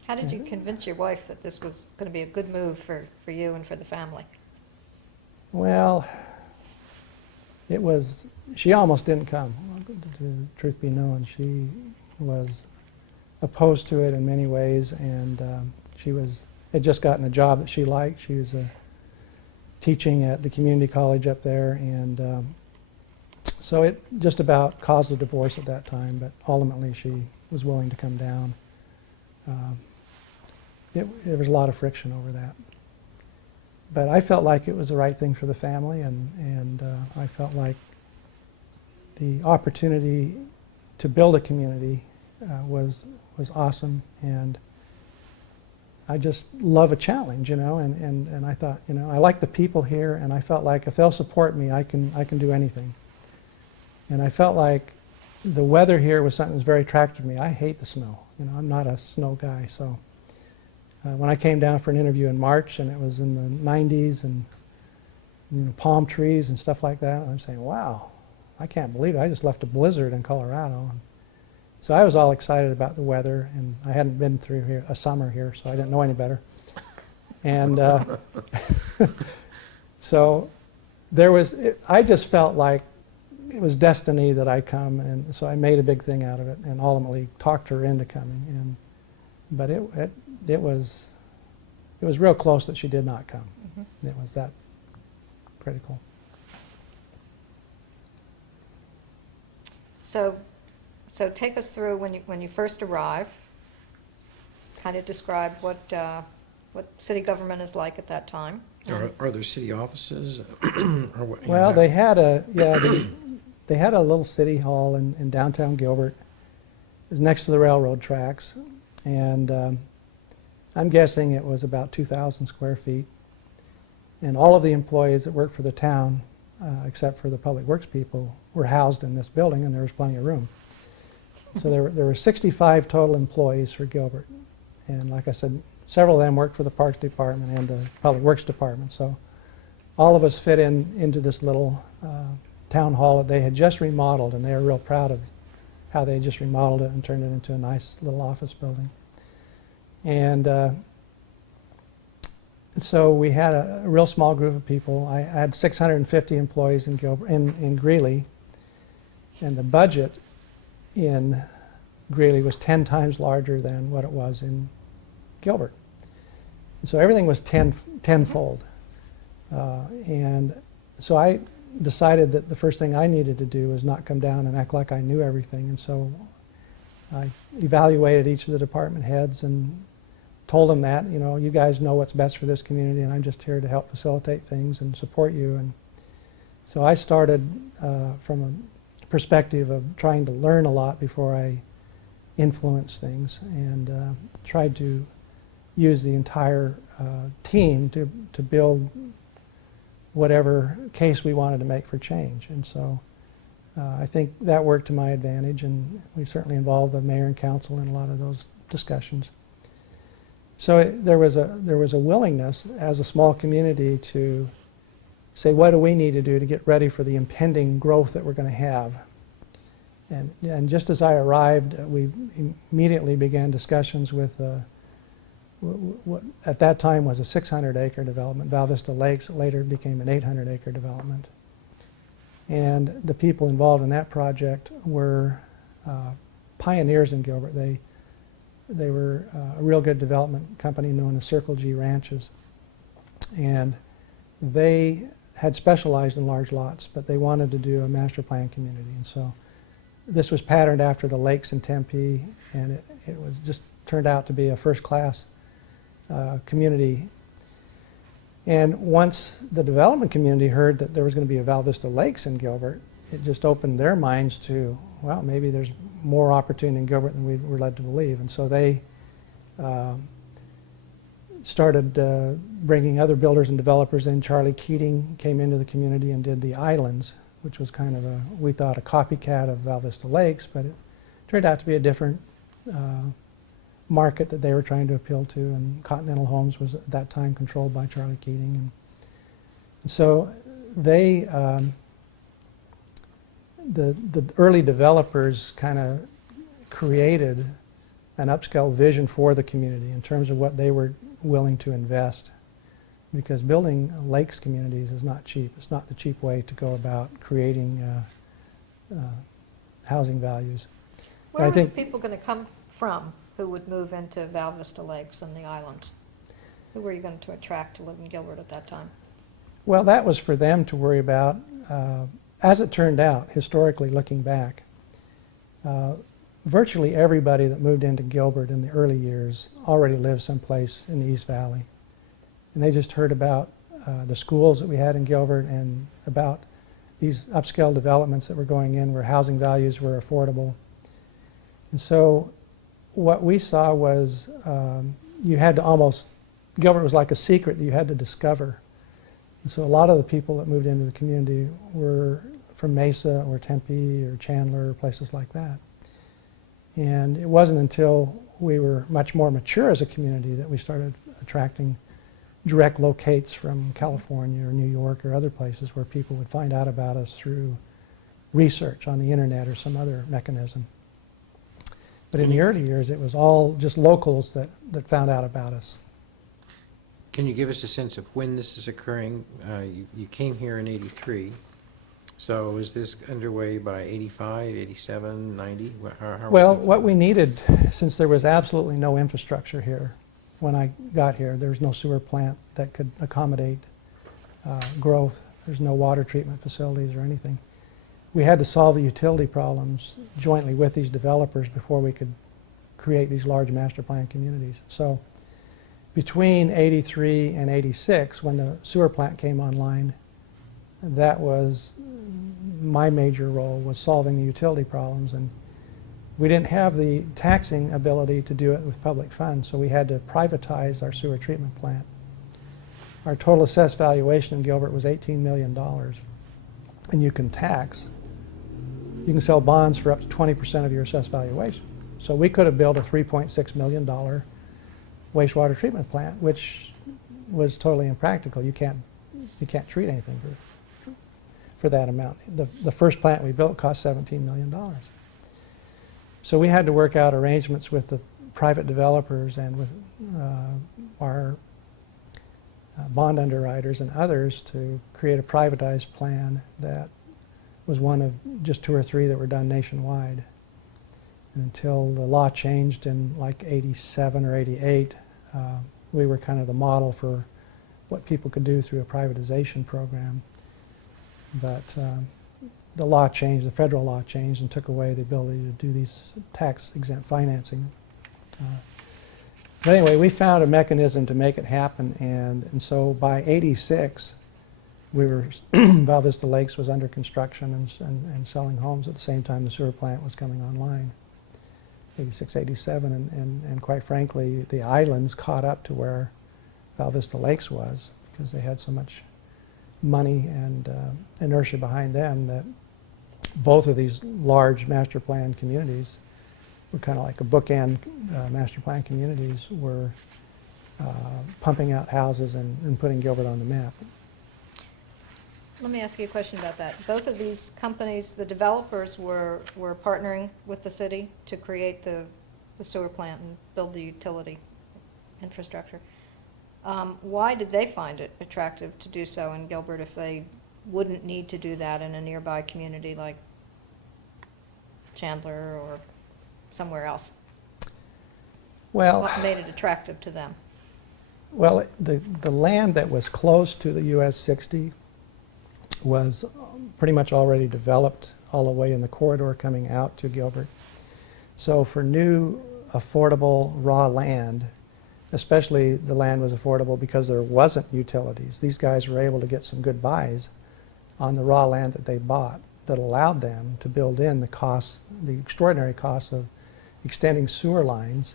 How did you convince your wife that this was going to be a good move for you and for the family? Well, she almost didn't come, to truth be known. She was opposed to it in many ways, and had just gotten a job that she liked. She was teaching at the community college up there, and so it just about caused a divorce at that time, but ultimately she was willing to come down. There was a lot of friction over that. But I felt like it was the right thing for the family, and I felt like the opportunity to build a community was awesome, and I just love a challenge, and I thought, I like the people here, and I felt like if they'll support me, I can do anything. And I felt like the weather here was something that was very attractive to me. I hate the snow. I'm not a snow guy, so when I came down for an interview in March, and it was in the 90s, and palm trees and stuff like that, I'm saying, wow, I can't believe it. I just left a blizzard in Colorado. So I was all excited about the weather, and I hadn't been through a summer here, so I didn't know any better. And so I just felt like it was destiny that I come, and so I made a big thing out of it, and ultimately talked her into coming. But it was real close that she did not come. Mm-hmm. It was that critical. So take us through when you first arrive. Kind of describe what city government is like at that time. Are there city offices? Well, they had they had a little city hall in downtown Gilbert. It was next to the railroad tracks, and I'm guessing it was about 2,000 square feet. And all of the employees that worked for the town, except for the public works people, were housed in this building, and there was plenty of room. So there were 65 total employees for Gilbert. And like I said, several of them worked for the Parks Department and the Public Works Department. So all of us fit into this little town hall that they had just remodeled, and they were real proud of how they just remodeled it and turned it into a nice little office building. And so we had a real small group of people. I had 650 employees in Greeley, and the budget in Greeley was 10 times larger than what it was in Gilbert. So everything was tenfold. And so I decided that the first thing I needed to do was not come down and act like I knew everything. And so I evaluated each of the department heads and told them that, you know, you guys know what's best for this community, and I'm just here to help facilitate things and support you. And so I started from a perspective of trying to learn a lot before I influence things, and tried to use the entire team to build whatever case we wanted to make for change. And so I think that worked to my advantage, and we certainly involved the mayor and council in a lot of those discussions. So there was a willingness as a small community to say, what do we need to do to get ready for the impending growth that we're going to have? And just as I arrived, we immediately began discussions with what at that time was a 600-acre development. Val Vista Lakes later became an 800-acre development. And the people involved in that project were pioneers in Gilbert. They were a real good development company known as Circle G Ranches. And they had specialized in large lots, but they wanted to do a master plan community. And so this was patterned after the lakes in Tempe, and it was just turned out to be a first-class community. And once the development community heard that there was going to be a Val Vista Lakes in Gilbert, it just opened their minds to, well, maybe there's more opportunity in Gilbert than we were led to believe. And so they started bringing other builders and developers in. Charlie Keating came into the community and did the Islands, which was kind of we thought a copycat of Val Vista Lakes, but it turned out to be a different market that they were trying to appeal to. And Continental Homes was at that time controlled by Charlie Keating. And so they, the early developers kind of created an upscale vision for the community in terms of what they were willing to invest. Because building lakes communities is not cheap. It's not the cheap way to go about creating housing values. Where I were think the people going to come from who would move into Val Vista Lakes and the islands? Who were you going to attract to live in Gilbert at that time? Well, that was for them to worry about. As it turned out, historically looking back, virtually everybody that moved into Gilbert in the early years already lived someplace in the East Valley. And they just heard about the schools that we had in Gilbert and about these upscale developments that were going in where housing values were affordable. And so what we saw was you had to almost, Gilbert was like a secret that you had to discover. And so a lot of the people that moved into the community were from Mesa or Tempe or Chandler or places like that. And it wasn't until we were much more mature as a community that we started attracting direct locates from California or New York or other places where people would find out about us through research on the internet or some other mechanism. But in the early years, it was all just locals that found out about us. Can you give us a sense of when this is occurring? You came here in '83, so is this underway by '85, '87, '90? Well, what we needed, since there was absolutely no infrastructure here, when I got here, there was no sewer plant that could accommodate growth. There's no water treatment facilities or anything. We had to solve the utility problems jointly with these developers before we could create these large master plan communities. So between '83 and '86, when the sewer plant came online, that was my major role, was solving the utility problems. And we didn't have the taxing ability to do it with public funds, so we had to privatize our sewer treatment plant. Our total assessed valuation in Gilbert was $18 million. And you can tax. You can sell bonds for up to 20% of your assessed valuation. So we could have built a $3.6 million wastewater treatment plant, which was totally impractical. You can't You can't treat anything for that amount. The first plant we built cost $17 million. So we had to work out arrangements with the private developers and with our bond underwriters and others to create a privatized plan that was one of just 2 or 3 that were done nationwide. And until the law changed in like 87 or 88, we were kind of the model for what people could do through a privatization program. But the law changed, the federal law changed, and took away the ability to do these tax-exempt financing. But anyway, we found a mechanism to make it happen, and so by '86, we were Val Vista Lakes was under construction and selling homes at the same time the sewer plant was coming online. '86, '87, and quite frankly, the islands caught up to where Val Vista Lakes was because they had so much money and inertia behind them that both of these large master plan communities were kind of like a bookend master plan communities were pumping out houses and putting Gilbert on the map. Let me ask you a question about that. Both of these companies, the developers were partnering with the city to create the sewer plant and build the utility infrastructure. Why did they find it attractive to do so in Gilbert if they wouldn't need to do that in a nearby community like Chandler or somewhere else? Well, What made it attractive to them? well, the land that was close to the US 60 was pretty much already developed all the way in the corridor coming out to Gilbert. So for new, affordable, raw land, especially the land was affordable because there wasn't utilities. These guys were able to get some good buys on the raw land that they bought that allowed them to build in the costs, the extraordinary costs of extending sewer lines.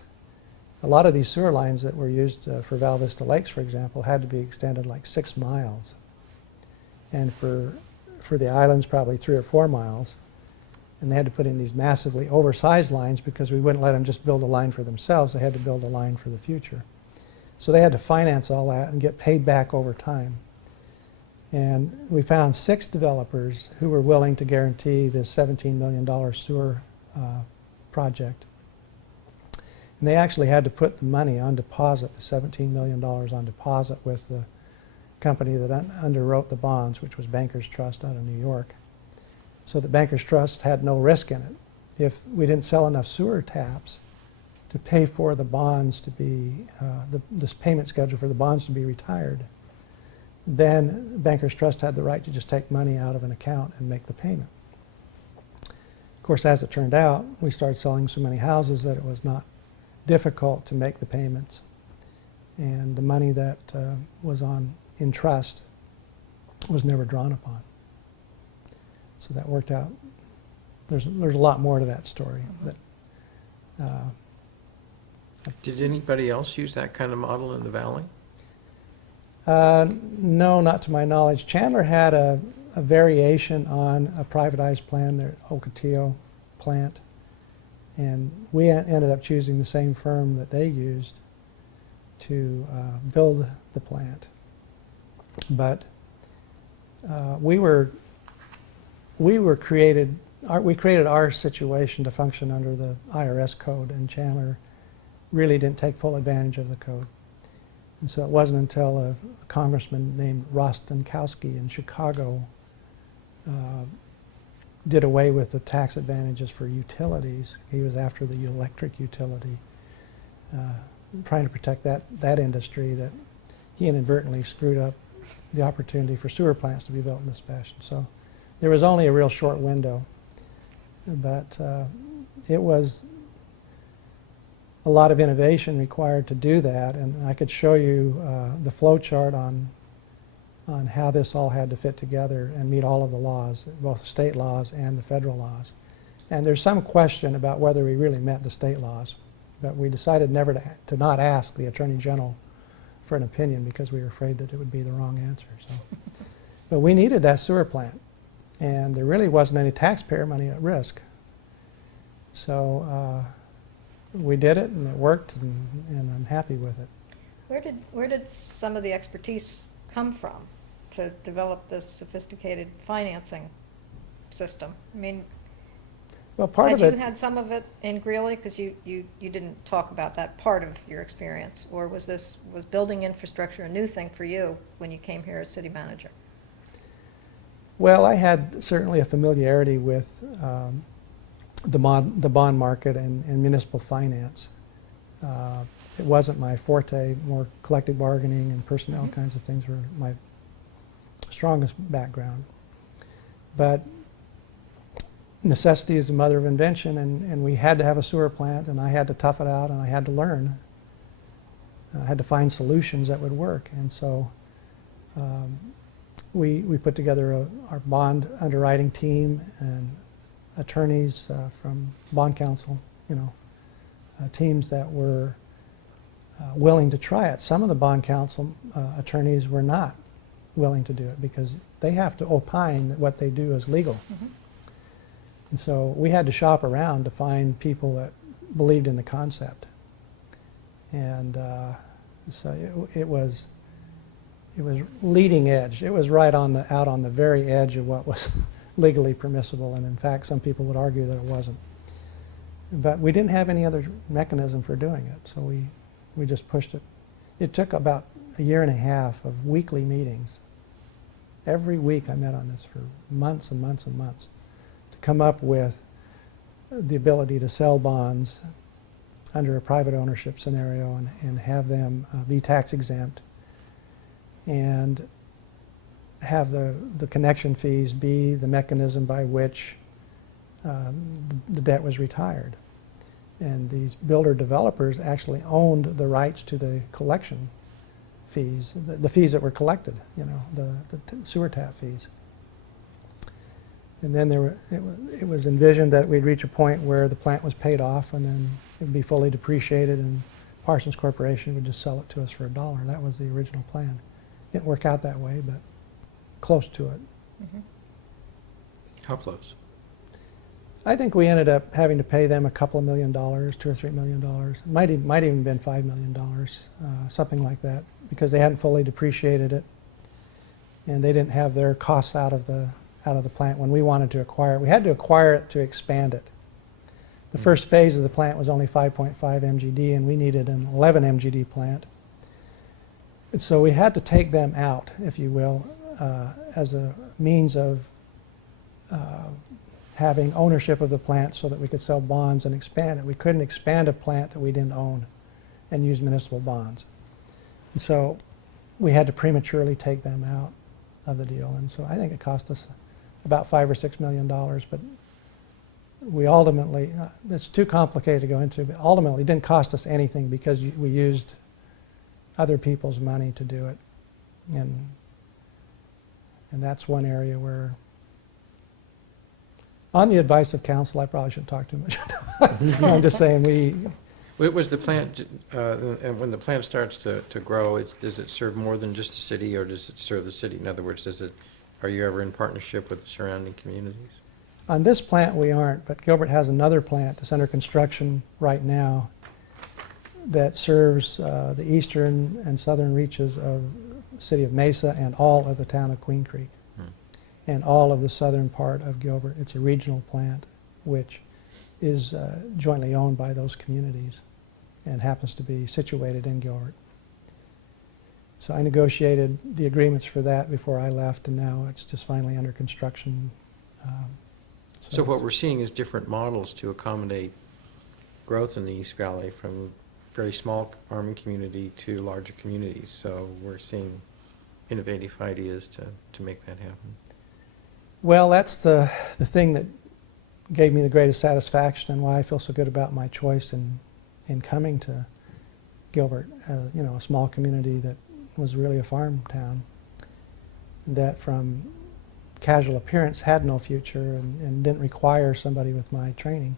A lot of these sewer lines that were used for Val Vista Lakes, for example, had to be extended like 6 miles. And for the islands, probably 3 or 4 miles. And they had to put in these massively oversized lines because we wouldn't let them just build a line for themselves. They had to build a line for the future. So they had to finance all that and get paid back over time. And we found 6 developers who were willing to guarantee this $17 million sewer project. And they actually had to put the money on deposit, the $17 million on deposit with the company that underwrote the bonds, which was Bankers Trust out of New York. So the Bankers Trust had no risk in it. If we didn't sell enough sewer taps to pay for the bonds to be, this payment schedule for the bonds to be retired, then Bankers Trust had the right to just take money out of an account and make the payment. Of course, as it turned out, we started selling so many houses that it was not difficult to make the payments. And the money that was in trust was never drawn upon. So that worked out. There's a lot more to that story. That, Did anybody else use that kind of model in the valley? no, not to my knowledge. Chandler had a variation on a privatized plan, their Ocotillo plant, and we ended up choosing the same firm that they used to build the plant. But we created our situation to function under the IRS code, and Chandler really didn't take full advantage of the code. And so it wasn't until a congressman named Rostenkowski in Chicago did away with the tax advantages for utilities. He was after the electric utility, trying to protect that industry, that he inadvertently screwed up the opportunity for sewer plants to be built in this fashion. So there was only a real short window, but it was a lot of innovation required to do that, and I could show you the flow chart on how this all had to fit together and meet all of the laws, both the state laws and the federal laws. And there's some question about whether we really met the state laws, but we decided never to not ask the Attorney General for an opinion because we were afraid that it would be the wrong answer. So, but we needed that sewer plant, and there really wasn't any taxpayer money at risk. So we did it, and it worked, and I'm happy with it. Where did some of the expertise come from to develop this sophisticated financing system? I mean, Well, part had of it. you had some of it in Greeley? Because you didn't talk about that part of your experience. Or was building infrastructure a new thing for you when you came here as city manager? Well, I had certainly a familiarity with the bond market and municipal finance. It wasn't my forte. More collective bargaining and personnel kinds of things were my strongest background. But necessity is the mother of invention, and we had to have a sewer plant, and I had to tough it out, and I had to learn. I had to find solutions that would work, and so we put together our bond underwriting team and attorneys from bond counsel, teams that were willing to try it. Some of the bond counsel attorneys were not willing to do it because they have to opine that what they do is legal. Mm-hmm. And so we had to shop around to find people that believed in the concept. And so it was leading edge. It was right out on the very edge of what was legally permissible, and in fact some people would argue that it wasn't. But we didn't have any other mechanism for doing it, so we just pushed it. It took about a year and a half of weekly meetings. Every week I met on this for months and months and months to come up with the ability to sell bonds under a private ownership scenario and have them be tax exempt, and have the connection fees be the mechanism by which the debt was retired. And these builder developers actually owned the rights to the collection fees, the fees that were collected, the sewer tap fees. And then it was envisioned that we'd reach a point where the plant was paid off and then it would be fully depreciated and Parsons Corporation would just sell it to us for $1. That was the original plan. It didn't work out that way, but close to it. Mm-hmm. How close? I think we ended up having to pay them a couple of $1 million, $2 or $3 million. Might even been $5 million, something like that, because they hadn't fully depreciated it, and they didn't have their costs out of the plant when we wanted to acquire it. We had to acquire it to expand it. The first phase of the plant was only 5.5 MGD, and we needed an 11 MGD plant. And so we had to take them out, if you will, as a means of having ownership of the plant so that we could sell bonds and expand it. We couldn't expand a plant that we didn't own and use municipal bonds. And so we had to prematurely take them out of the deal. And so I think it cost us about $5 or $6 million, but we ultimately, it's too complicated to go into, but ultimately it didn't cost us anything because we used other people's money to do it. And that's one area where, on the advice of counsel, I probably shouldn't talk too much. I'm just saying Was the plant, and when the plant starts to grow, does it serve more than just the city, or does it serve the city? In other words, are you ever in partnership with the surrounding communities? on this plant we aren't, but Gilbert has another plant that's under construction right now that serves the eastern and southern reaches of the city of Mesa and all of the town of Queen Creek. And all of the southern part of Gilbert. It's a regional plant which is jointly owned by those communities and happens to be situated in Gilbert. So I negotiated the agreements for that before I left, and now it's just finally under construction. So what we're seeing is different models to accommodate growth in the East Valley, from very small farming community to larger communities. So we're seeing innovative ideas to make that happen. Well, that's the thing that gave me the greatest satisfaction and why I feel so good about my choice in coming to Gilbert, a small community that was really a farm town, that from casual appearance had no future and didn't require somebody with my training.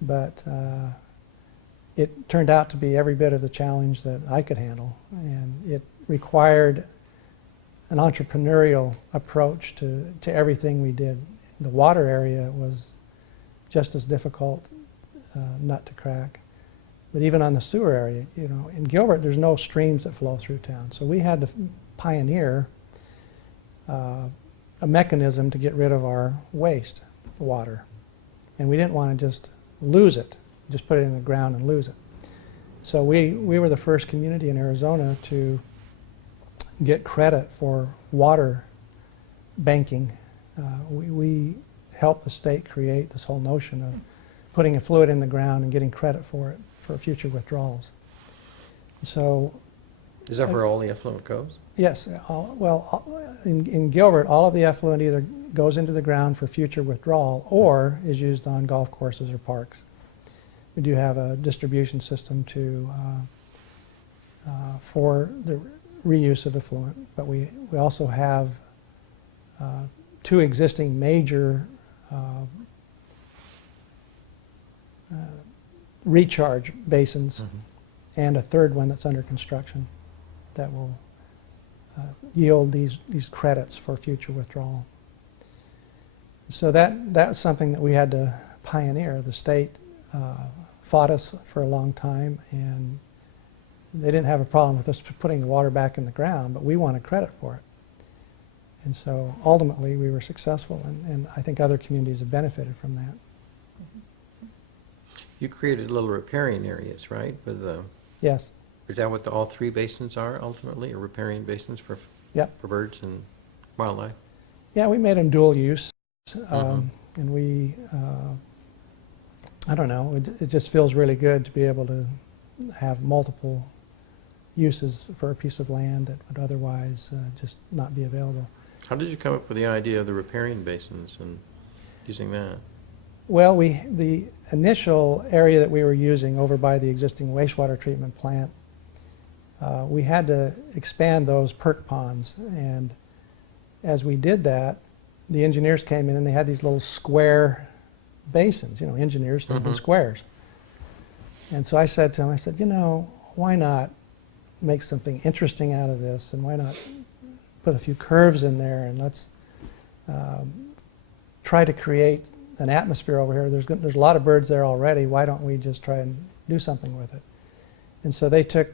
But it turned out to be every bit of the challenge that I could handle, and it required an entrepreneurial approach to everything we did. The water area was just as difficult nut to crack. But even on the sewer area, in Gilbert there's no streams that flow through town. So we had to pioneer a mechanism to get rid of our waste water. And we didn't want to just lose it, just put it in the ground and lose it. So we were the first community in Arizona to get credit for water banking. We helped the state create this whole notion of putting a fluid in the ground and getting credit for it for future withdrawals. So Is that where all the effluent goes? yes, in Gilbert, all of the effluent either goes into the ground for future withdrawal or is used on golf courses or parks. We do have a distribution system for the reuse of effluent, but we also have two existing major recharge basins and a third one that's under construction that will yield these credits for future withdrawal. So that's something that we had to pioneer. The state fought us for a long time, and they didn't have a problem with us putting the water back in the ground, but we wanted credit for it. And so ultimately we were successful, and I think other communities have benefited from that. You created little riparian areas, right? With Yes. is that what all three basins are ultimately, or riparian basins for Yep. for birds and wildlife? Yeah, we made them dual use, and we, I don't know, it just feels really good to be able to have multiple uses for a piece of land that would otherwise just not be available. How did you come up with the idea of the riparian basins and using that? Well, the initial area that we were using over by the existing wastewater treatment plant, we had to expand those perk ponds, and as we did that, the engineers came in and they had these little square basins. You know, engineers think in squares. And so I said to them, I said, you know, why not make something interesting out of this, and why not put a few curves in there, and let's try to create an atmosphere over here. There's a lot of birds there already. Why don't we just try and do something with it? And so they took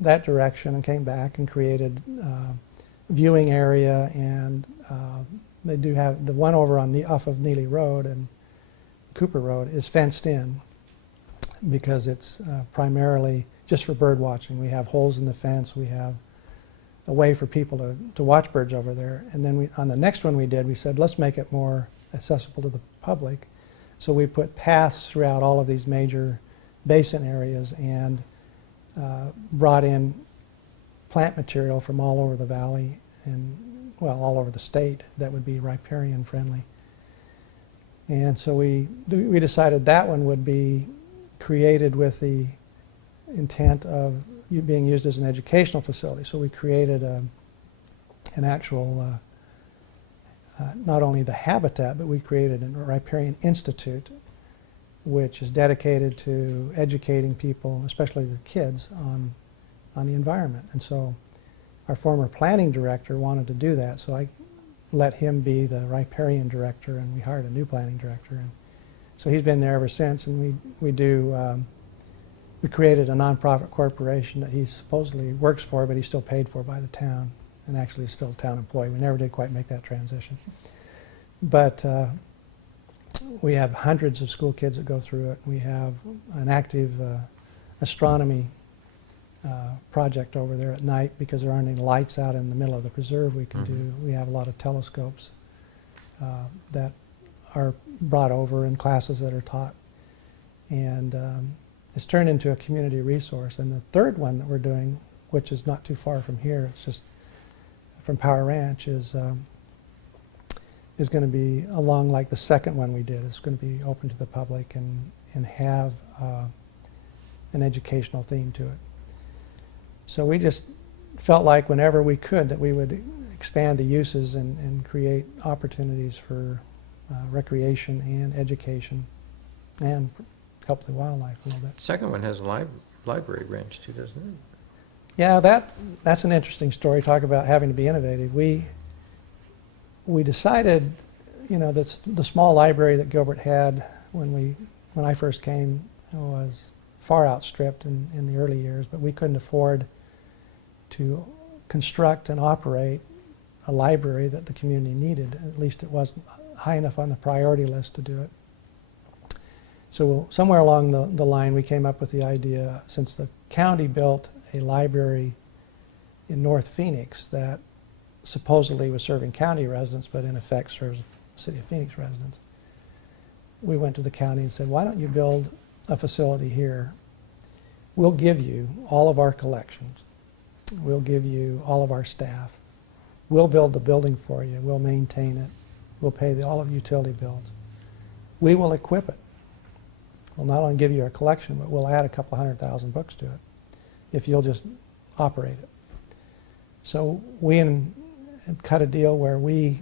that direction and came back and created viewing area, and they do have the one over on off of Neely Road and Cooper Road is fenced in because it's primarily just for bird watching. We have holes in the fence. We have a way for people to watch birds over there. And then on the next one we did, we said, let's make it more accessible to the public. So we put paths throughout all of these major basin areas and brought in plant material from all over the valley and, well, all over the state that would be riparian friendly. And so we decided that one would be created with the intent of being used as an educational facility. So we created an actual, not only the habitat, but we created a riparian institute, which is dedicated to educating people, especially the kids, on the environment. And so our former planning director wanted to do that, so I let him be the riparian director, and we hired a new planning director. And so he's been there ever since, and we created a nonprofit corporation that he supposedly works for, but he's still paid for by the town, and actually is still a town employee. We never did quite make that transition. But we have hundreds of school kids that go through it. We have an active astronomy project over there at night because there aren't any lights out in the middle of the preserve we can do. We have a lot of telescopes that are brought over in classes that are taught. And it's turned into a community resource. And the third one that we're doing, which is not too far from here, it's just from Power Ranch, is going to be along like the second one we did. It's going to be open to the public and have an educational theme to it. So we just felt like whenever we could that we would expand the uses and create opportunities for recreation and education and help the wildlife a little bit. The second one has a library branch too, doesn't it? Yeah, that's an interesting story. Talk about having to be innovative. We decided, you know, that the small library that Gilbert had when I first came was far outstripped in the early years, but we couldn't afford to construct and operate a library that the community needed. At least it wasn't high enough on the priority list to do it. So somewhere along the line we came up with the idea, since the county built a library in North Phoenix that supposedly was serving county residents, but in effect serves City of Phoenix residents, we went to the county and said, why don't you build a facility here? We'll give you all of our collections. We'll give you all of our staff. We'll build the building for you. We'll maintain it. We'll pay all of the utility bills. We will equip it. We'll not only give you our collection, but we'll add a couple 100,000 books to it if you'll just operate it. So we had cut a deal where we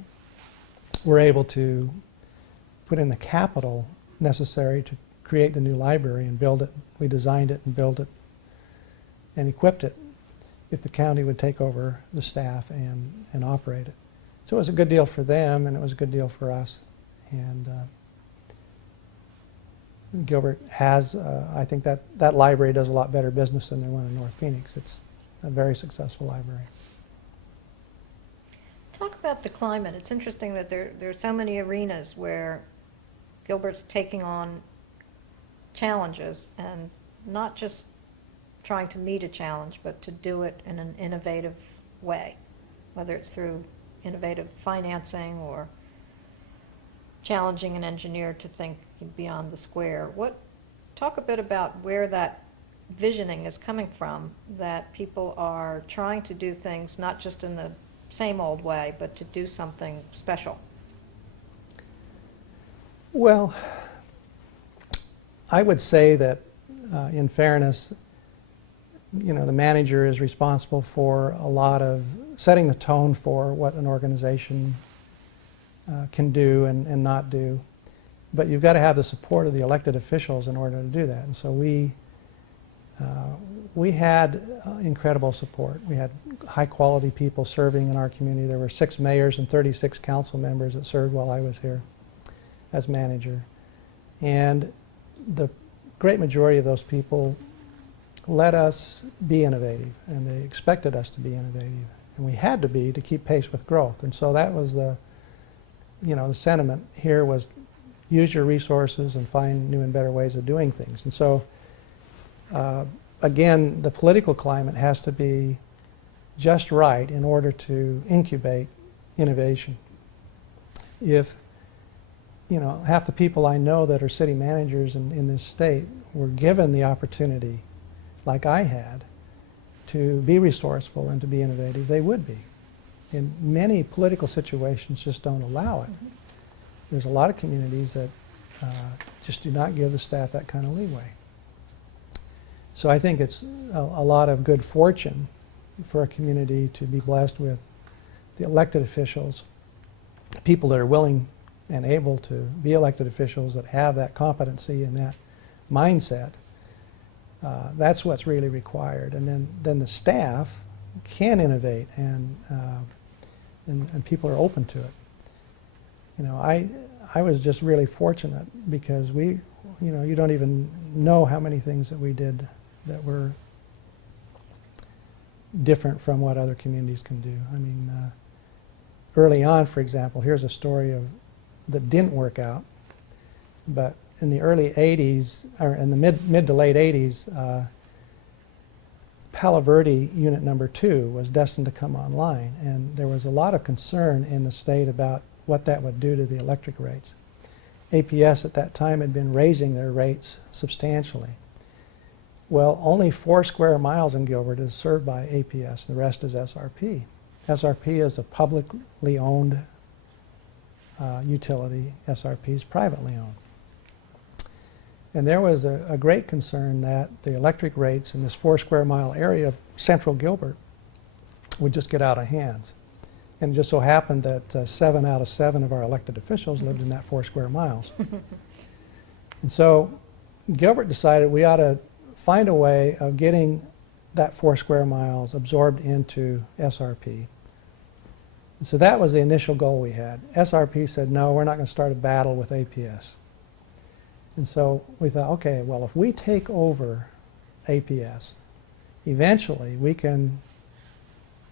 were able to put in the capital necessary to create the new library and build it. We designed it and built it and equipped it if the county would take over the staff and operate it. So it was a good deal for them, and it was a good deal for us. And Gilbert has, I think that library does a lot better business than the one in North Phoenix. It's a very successful library. Talk about the climate. It's interesting that there are so many arenas where Gilbert's taking on challenges and not just trying to meet a challenge, but to do it in an innovative way, whether it's through innovative financing or challenging an engineer to think beyond the square. Talk a bit about where that visioning is coming from, that people are trying to do things not just in the same old way, but to do something special. Well, I would say that in fairness, the manager is responsible for a lot of setting the tone for what an organization can do and not do. But you've got to have the support of the elected officials in order to do that. And so we had incredible support. We had high-quality people serving in our community. There were 6 mayors and 36 council members that served while I was here as manager. And the great majority of those people let us be innovative, and they expected us to be innovative. And we had to be to keep pace with growth. And so that was the sentiment here was use your resources and find new and better ways of doing things. And so, again, the political climate has to be just right in order to incubate innovation. If, half the people I know that are city managers in this state were given the opportunity, like I had, to be resourceful and to be innovative, they would be. And many political situations just don't allow it. There's a lot of communities that just do not give the staff that kind of leeway. So I think it's a lot of good fortune for a community to be blessed with the elected officials, people that are willing and able to be elected officials that have that competency and that mindset. That's what's really required. And then the staff can innovate and people are open to it. I was just really fortunate because you don't even know how many things that we did that were different from what other communities can do. I mean, early on, for example, here's a story that didn't work out, but in the early 80s, or in the mid to late 80s, Palo Verde Unit Number 2 was destined to come online, and there was a lot of concern in the state about what that would do to the electric rates. APS at that time had been raising their rates substantially. Well, only 4 square miles in Gilbert is served by APS. The rest is SRP. SRP is a publicly owned utility. SRP is privately owned. And there was a great concern that the electric rates in this 4 square mile area of central Gilbert would just get out of hands. And it just so happened that 7 out of 7 of our elected officials lived in that 4 square miles. And so Gilbert decided we ought to find a way of getting that 4 square miles absorbed into SRP. And so that was the initial goal we had. SRP said, no, we're not going to start a battle with APS. And so we thought, okay, well, if we take over APS, eventually we can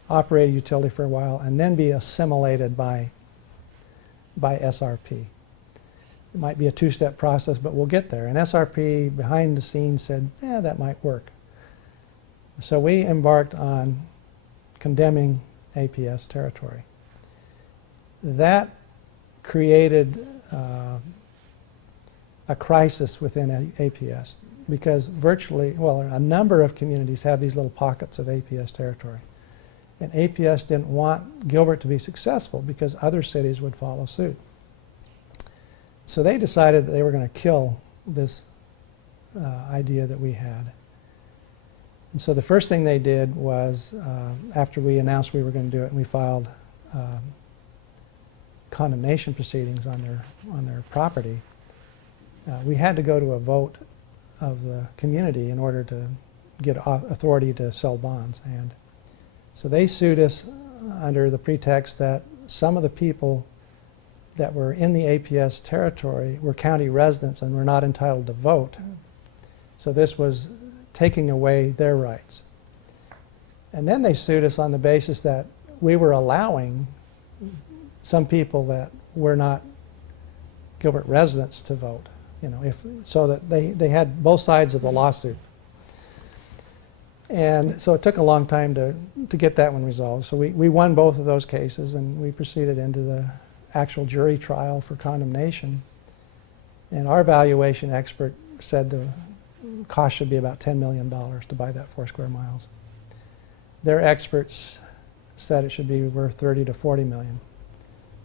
operate a utility for a while, and then be assimilated by SRP. It might be a two-step process, but we'll get there. And SRP behind the scenes said, yeah, that might work. So we embarked on condemning APS territory. That created a crisis within APS because virtually, well, a number of communities have these little pockets of APS territory. And APS didn't want Gilbert to be successful because other cities would follow suit. So they decided that they were going to kill this idea that we had. And so the first thing they did was, after we announced we were going to do it, and we filed condemnation proceedings on their property, we had to go to a vote of the community in order to get authority to sell bonds. And so they sued us under the pretext that some of the people that were in the APS territory were county residents and were not entitled to vote. So this was taking away their rights. And then they sued us on the basis that we were allowing some people that were not Gilbert residents to vote. You know, so that they had both sides of the lawsuit. And so it took a long time to get that one resolved. So we won both of those cases, and we proceeded into the actual jury trial for condemnation. And our valuation expert said the cost should be about $10 million to buy that 4 square miles. Their experts said it should be worth 30 to 40 million.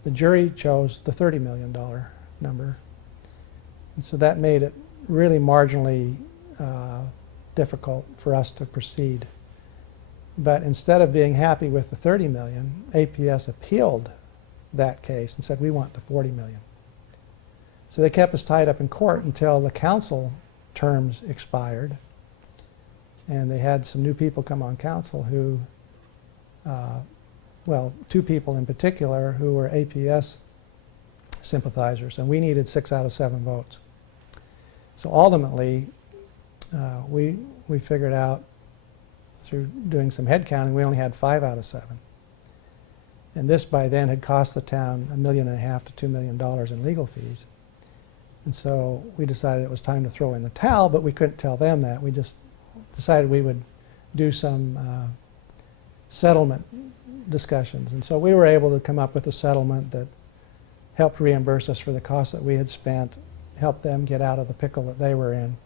The jury chose the $30 million number. And so that made it really marginally difficult for us to proceed. But instead of being happy with the 30 million, APS appealed that case and said, we want the 40 million. So they kept us tied up in court until the council terms expired. And they had some new people come on council who, well, 2 people in particular who were APS sympathizers, and we needed 6 out of 7 votes. So ultimately, we figured out through doing some head counting, we only had 5 out of 7. And this by then had cost the town $1.5 million to $2 million in legal fees. And so we decided it was time to throw in the towel, but we couldn't tell them that. We just decided we would do some settlement discussions. And so we were able to come up with a settlement that helped reimburse us for the costs that we had spent, helped them get out of the pickle that they were in.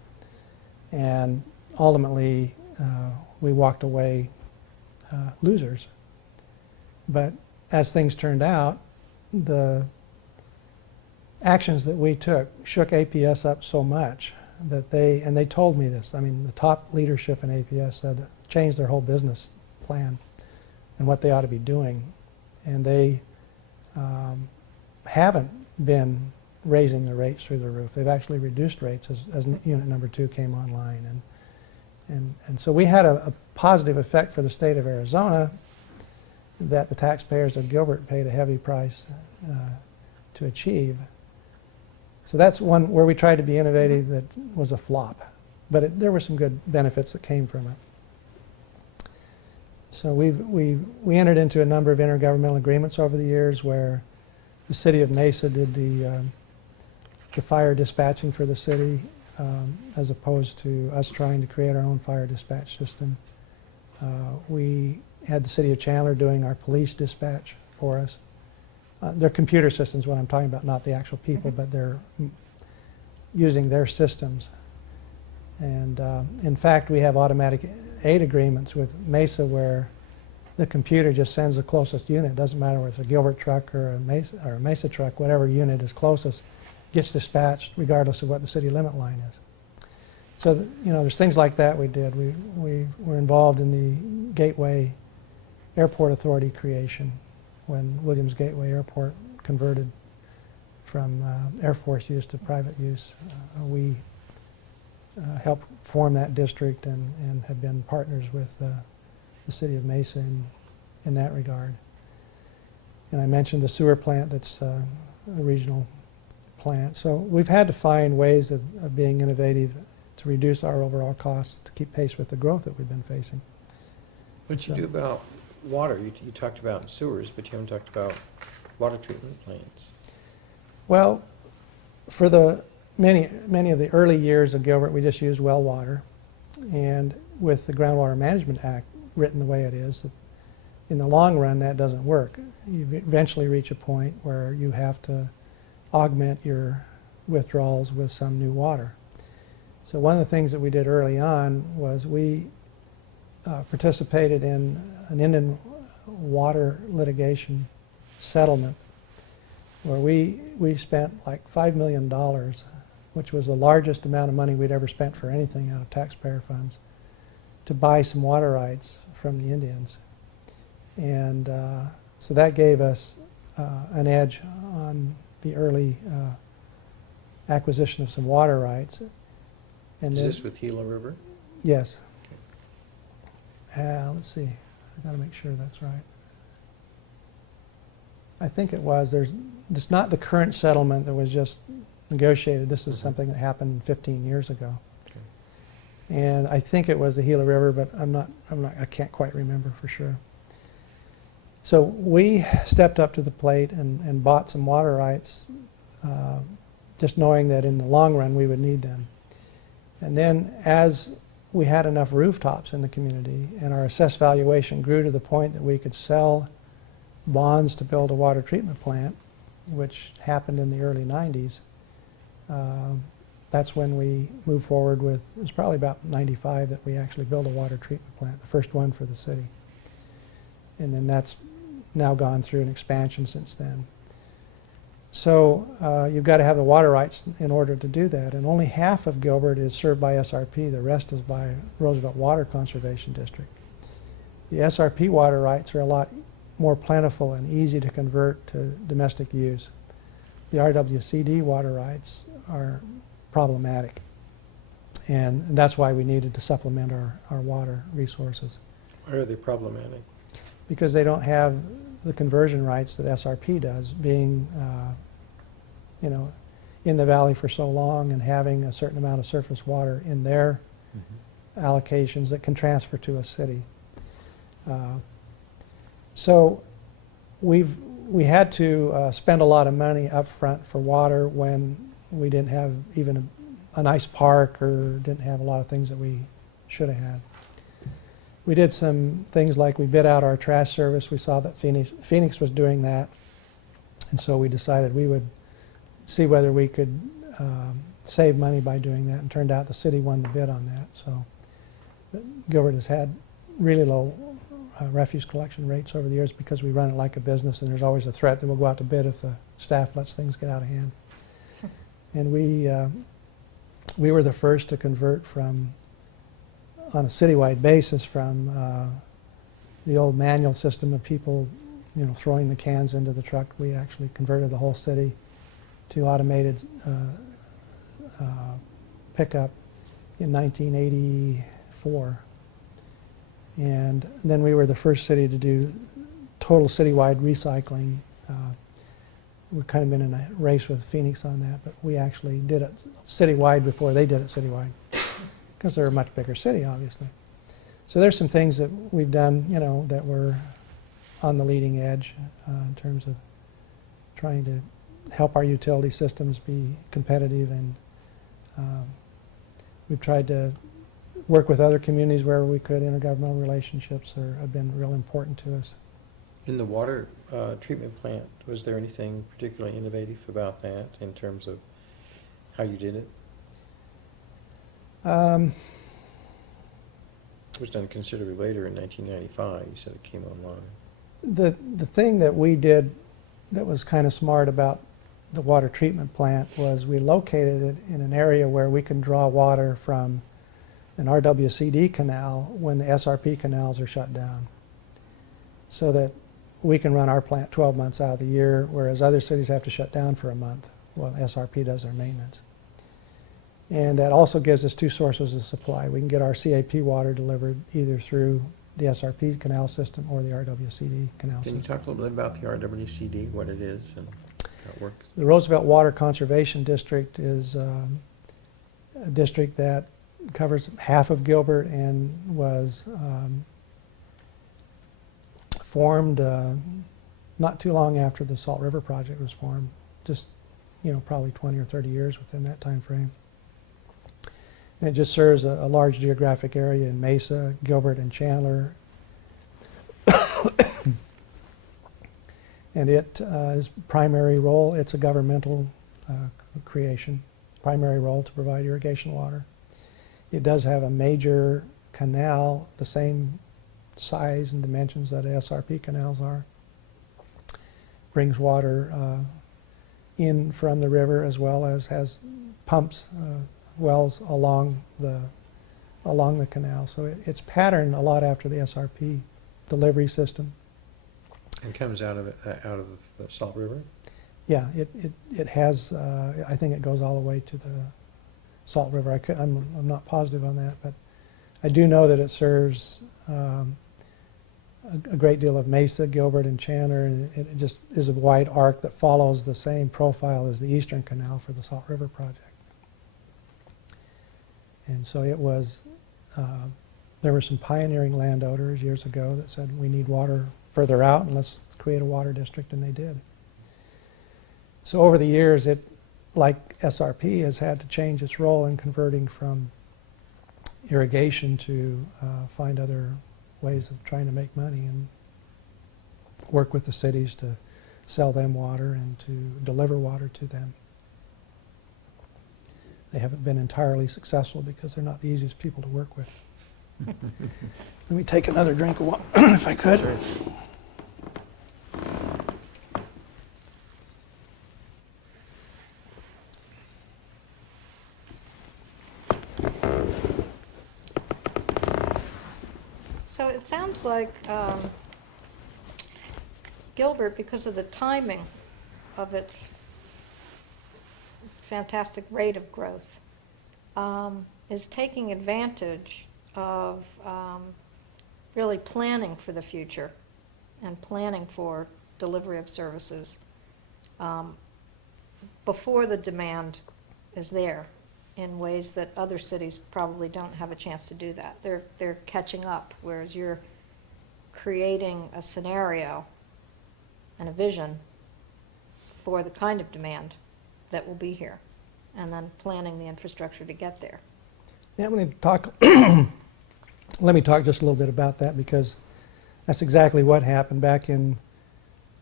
And ultimately, we walked away losers. But as things turned out, the actions that we took shook APS up so much that they told me this. I mean, the top leadership in APS said that changed their whole business plan and what they ought to be doing. And they haven't been raising the rates through the roof. They've actually reduced rates as unit number 2 came online. And so we had a positive effect for the state of Arizona that the taxpayers of Gilbert paid a heavy price to achieve. So that's one where we tried to be innovative that was a flop. But there were some good benefits that came from it. So we entered into a number of intergovernmental agreements over the years where the city of Mesa did the fire dispatching for the city, as opposed to us trying to create our own fire dispatch system. We had the city of Chandler doing our police dispatch for us. Their computer systems, what I'm talking about, not the actual people, but they're using their systems. And in fact, we have automatic aid agreements with Mesa where the computer just sends the closest unit. It doesn't matter whether it's a Gilbert truck or a Mesa truck, whatever unit is closest gets dispatched regardless of what the city limit line is. So, you know, there's things like that we did. We were involved in the Gateway Airport Authority creation when Williams Gateway Airport converted from Air Force use to private use. We helped form that district and have been partners with the city of Mesa in that regard. And I mentioned the sewer plant that's a regional plant. So we've had to find ways of being innovative to reduce our overall costs to keep pace with the growth that we've been facing. What'd you do about water, you talked about sewers, but you haven't talked about water treatment plants. Well, for the many of the early years of Gilbert, we just used well water. And with the Groundwater Management Act written the way it is, in the long run, that doesn't work. You eventually reach a point where you have to augment your withdrawals with some new water. So one of the things that we did early on was we participated in an Indian water litigation settlement where we spent like $5 million, which was the largest amount of money we'd ever spent for anything out of taxpayer funds, to buy some water rights from the Indians. And so that gave us an edge on the early acquisition of some water rights. And Is then- this with Gila River? Yes. Let's see, I gotta make sure that's right. I think it was. It's not the current settlement that was just negotiated. This is something that happened 15 years ago. Okay. And I think it was the Gila River, but I can't quite remember for sure. So we stepped up to the plate and bought some water rights, just knowing that in the long run we would need them. And then as we had enough rooftops in the community and our assessed valuation grew to the point that we could sell bonds to build a water treatment plant, which happened in the early 90s, that's when we moved forward with, it was probably about 95 that we actually built a water treatment plant, the first one for the city. And then that's now gone through an expansion since then. So you've got to have the water rights in order to do that. And only half of Gilbert is served by SRP. The rest is by Roosevelt Water Conservation District. The SRP water rights are a lot more plentiful and easy to convert to domestic use. The RWCD water rights are problematic. And that's why we needed to supplement our water resources, Why are they problematic? because they don't have the conversion rights that SRP does, being in the valley for so long and having a certain amount of surface water in their allocations that can transfer to a city. So we had to spend a lot of money up front for water when we didn't have even a nice park or didn't have a lot of things that we should have had. We did some things like we bid out our trash service. We saw that Phoenix was doing that, and so we decided we would see whether we could save money by doing that, and turned out the city won the bid on that. So Gilbert has had really low refuse collection rates over the years because we run it like a business, and there's always a threat that we'll go out to bid if the staff lets things get out of hand. And we were the first to convert from, on a citywide basis, from the old manual system of people, throwing the cans into the truck. We actually converted the whole city to automated pickup in 1984. And then we were the first city to do total citywide recycling. We've kind of been in a race with Phoenix on that, but we actually did it citywide before they did it citywide, because they're a much bigger city, obviously. So there's some things that we've done, that were on the leading edge in terms of trying to help our utility systems be competitive, and we've tried to work with other communities where we could. Intergovernmental relationships have been real important to us. In the water treatment plant, was there anything particularly innovative about that in terms of how you did it? It was done considerably later in 1995. You said it came online. The thing that we did that was kind of smart about the water treatment plant was we located it in an area where we can draw water from an RWCD canal when the SRP canals are shut down, so that we can run our plant 12 months out of the year, whereas other cities have to shut down for a month while SRP does their maintenance. And that also gives us two sources of supply. We can get our CAP water delivered either through the SRP canal system or the RWCD canal Can system. you talk a little bit about the RWCD, what it is and how it works? The Roosevelt Water Conservation District is a district that covers half of Gilbert and was formed not too long after the Salt River Project was formed, just, probably 20 or 30 years within that time frame. And it just serves a large geographic area in Mesa, Gilbert, and Chandler. And its primary role, it's a governmental creation, primary role to provide irrigation water. It does have a major canal, the same size and dimensions that SRP canals are. Brings water in from the river, as well as has pumps, wells along the canal. So it's patterned a lot after the SRP delivery system. And comes out of the Salt River? Yeah, it has, I think it goes all the way to the Salt River. I'm not positive on that, but I do know that it serves a great deal of Mesa, Gilbert, and Chandler, and it just is a wide arc that follows the same profile as the Eastern Canal for the Salt River Project. And so it was, there were some pioneering landowners years ago that said we need water further out and let's create a water district, and they did. So over the years, it, like SRP, has had to change its role in converting from irrigation to find other ways of trying to make money and work with the cities to sell them water and to deliver water to them. They haven't been entirely successful because they're not the easiest people to work with. Let me take another drink of water if I could. Sure. So it sounds like Gilbert, because of the timing of its fantastic rate of growth, is taking advantage of really planning for the future and planning for delivery of services before the demand is there, in ways that other cities probably don't have a chance to do that. They're catching up, whereas you're creating a scenario and a vision for the kind of demand that will be here, and then planning the infrastructure to get there. Yeah, let me talk just a little bit about that, because that's exactly what happened back in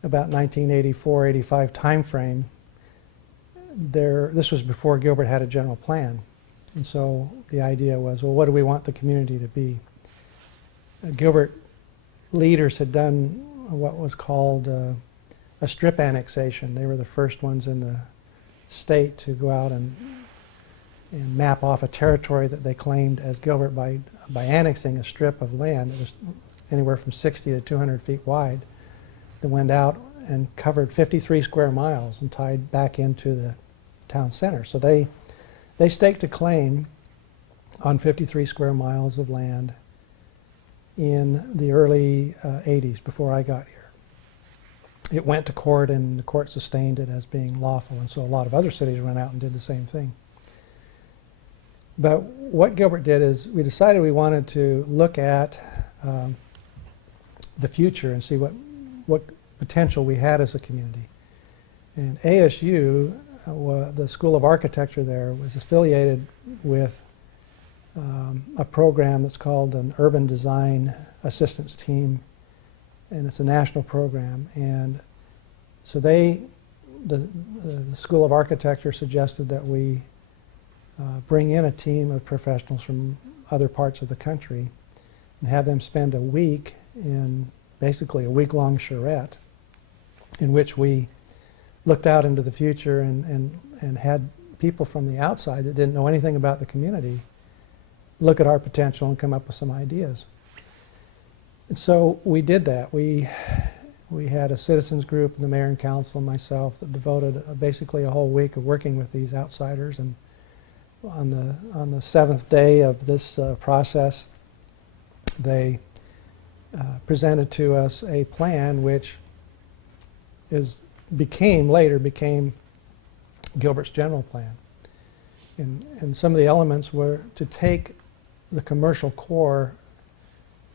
about 1984, 85 timeframe. This was before Gilbert had a general plan. And so the idea was, well, what do we want the community to be? Gilbert leaders had done what was called a strip annexation. They were the first ones in the state to go out and map off a territory that they claimed as Gilbert by annexing a strip of land that was anywhere from 60 to 200 feet wide, that went out and covered 53 square miles and tied back into the town center. So they staked a claim on 53 square miles of land in the early 80s, before I got here. It went to court, and the court sustained it as being lawful, and so a lot of other cities went out and did the same thing. But what Gilbert did is we decided we wanted to look at the future and see what potential we had as a community. And ASU, the School of Architecture there, was affiliated with a program that's called an Urban Design Assistance Team, and it's a national program. And so the School of Architecture suggested that we bring in a team of professionals from other parts of the country and have them spend a week in basically a week-long charrette in which we looked out into the future and had people from the outside that didn't know anything about the community look at our potential and come up with some ideas. And so we did that. We had a citizens group, the mayor and council and myself, that devoted basically a whole week of working with these outsiders. And on the seventh day of this process, they presented to us a plan which later became Gilbert's general plan. And some of the elements were to take the commercial core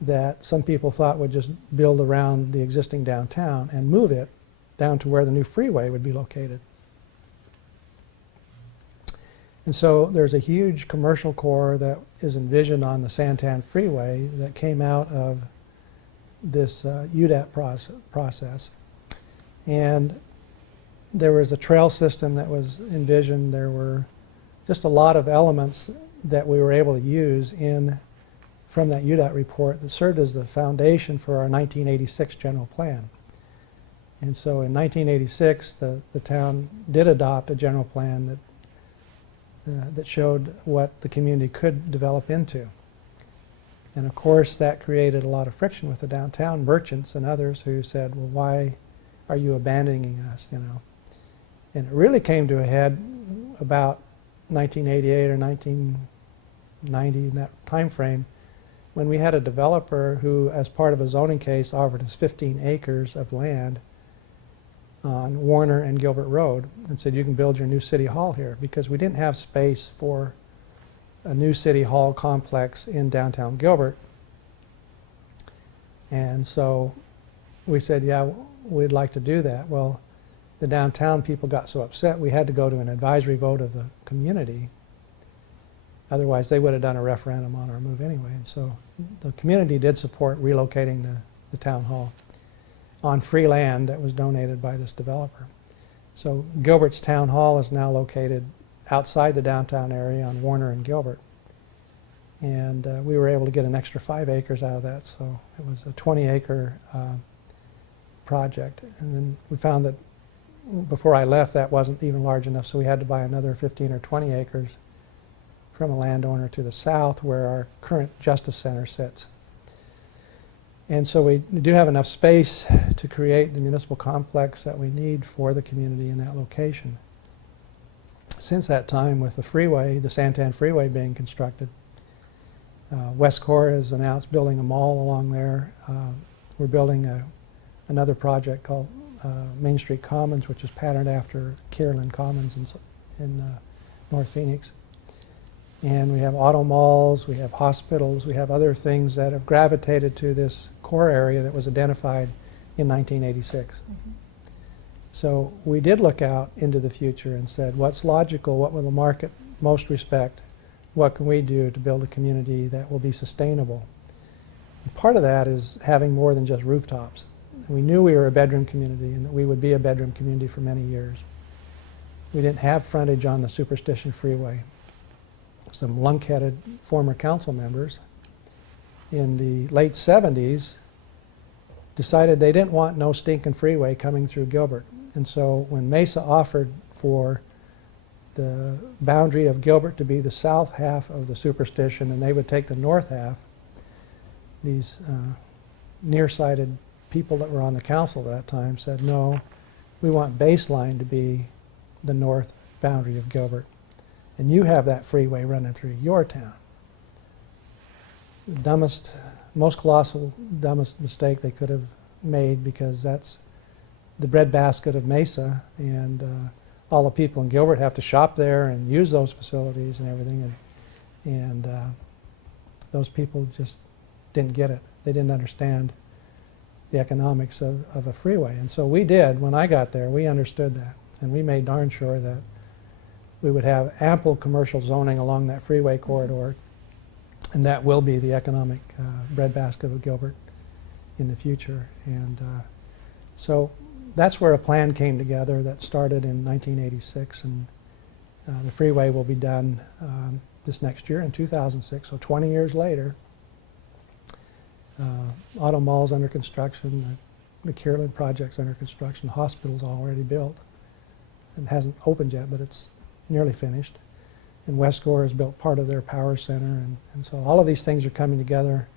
that some people thought would just build around the existing downtown and move it down to where the new freeway would be located. And so there's a huge commercial core that is envisioned on the Santan Freeway that came out of this UDAP process. And there was a trail system that was envisioned. There were just a lot of elements that we were able to use from that UDOT report that served as the foundation for our 1986 general plan. And so in 1986, the town did adopt a general plan that showed what the community could develop into. And of course, that created a lot of friction with the downtown merchants and others who said, well, why are you abandoning us, you know? And it really came to a head about 1988 or 1990, in that time frame, when we had a developer who, as part of a zoning case, offered us 15 acres of land on Warner and Gilbert Road and said, you can build your new city hall here, because we didn't have space for a new city hall complex in downtown Gilbert. And so we said, yeah, we'd like to do that. Well, the downtown people got so upset we had to go to an advisory vote of the community. Otherwise, they would have done a referendum on our move anyway. And so the community did support relocating the town hall on free land that was donated by this developer. So Gilbert's town hall is now located outside the downtown area on Warner and Gilbert. And we were able to get an extra 5 acres out of that. So it was a 20-acre project. And then we found that before I left, that wasn't even large enough, so we had to buy another 15 or 20 acres from a landowner to the south where our current Justice Center sits. And so we do have enough space to create the municipal complex that we need for the community in that location. Since that time, with the freeway, the Santan Freeway being constructed, Westcor has announced building a mall along there. We're building another project called Main Street Commons, which is patterned after Kierland Commons in North Phoenix. And we have auto malls, we have hospitals, we have other things that have gravitated to this core area that was identified in 1986. Mm-hmm. So we did look out into the future and said, what's logical, what will the market most respect, what can we do to build a community that will be sustainable? And part of that is having more than just rooftops. We knew we were a bedroom community and that we would be a bedroom community for many years. We didn't have frontage on the Superstition Freeway. Some lunk-headed former council members in the late 70s decided they didn't want no stinking freeway coming through Gilbert. And so when Mesa offered for the boundary of Gilbert to be the south half of the Superstition and they would take the north half, these nearsighted people that were on the council at that time said, no, we want Baseline to be the north boundary of Gilbert. And you have that freeway running through your town. The dumbest, most colossal, dumbest mistake they could have made, because that's the breadbasket of Mesa, and all the people in Gilbert have to shop there and use those facilities and everything. And those people just didn't get it. They didn't understand the economics of a freeway. And so we did. When I got there, we understood that. And we made darn sure that we would have ample commercial zoning along that freeway corridor, and that will be the economic breadbasket of Gilbert in the future. And so that's where a plan came together that started in 1986, and the freeway will be done this next year in 2006, so 20 years later. Auto malls under construction, the Kierland project's under construction, the hospital's already built. It hasn't opened yet, but it's nearly finished. And Westcor has built part of their power center, and so all of these things are coming together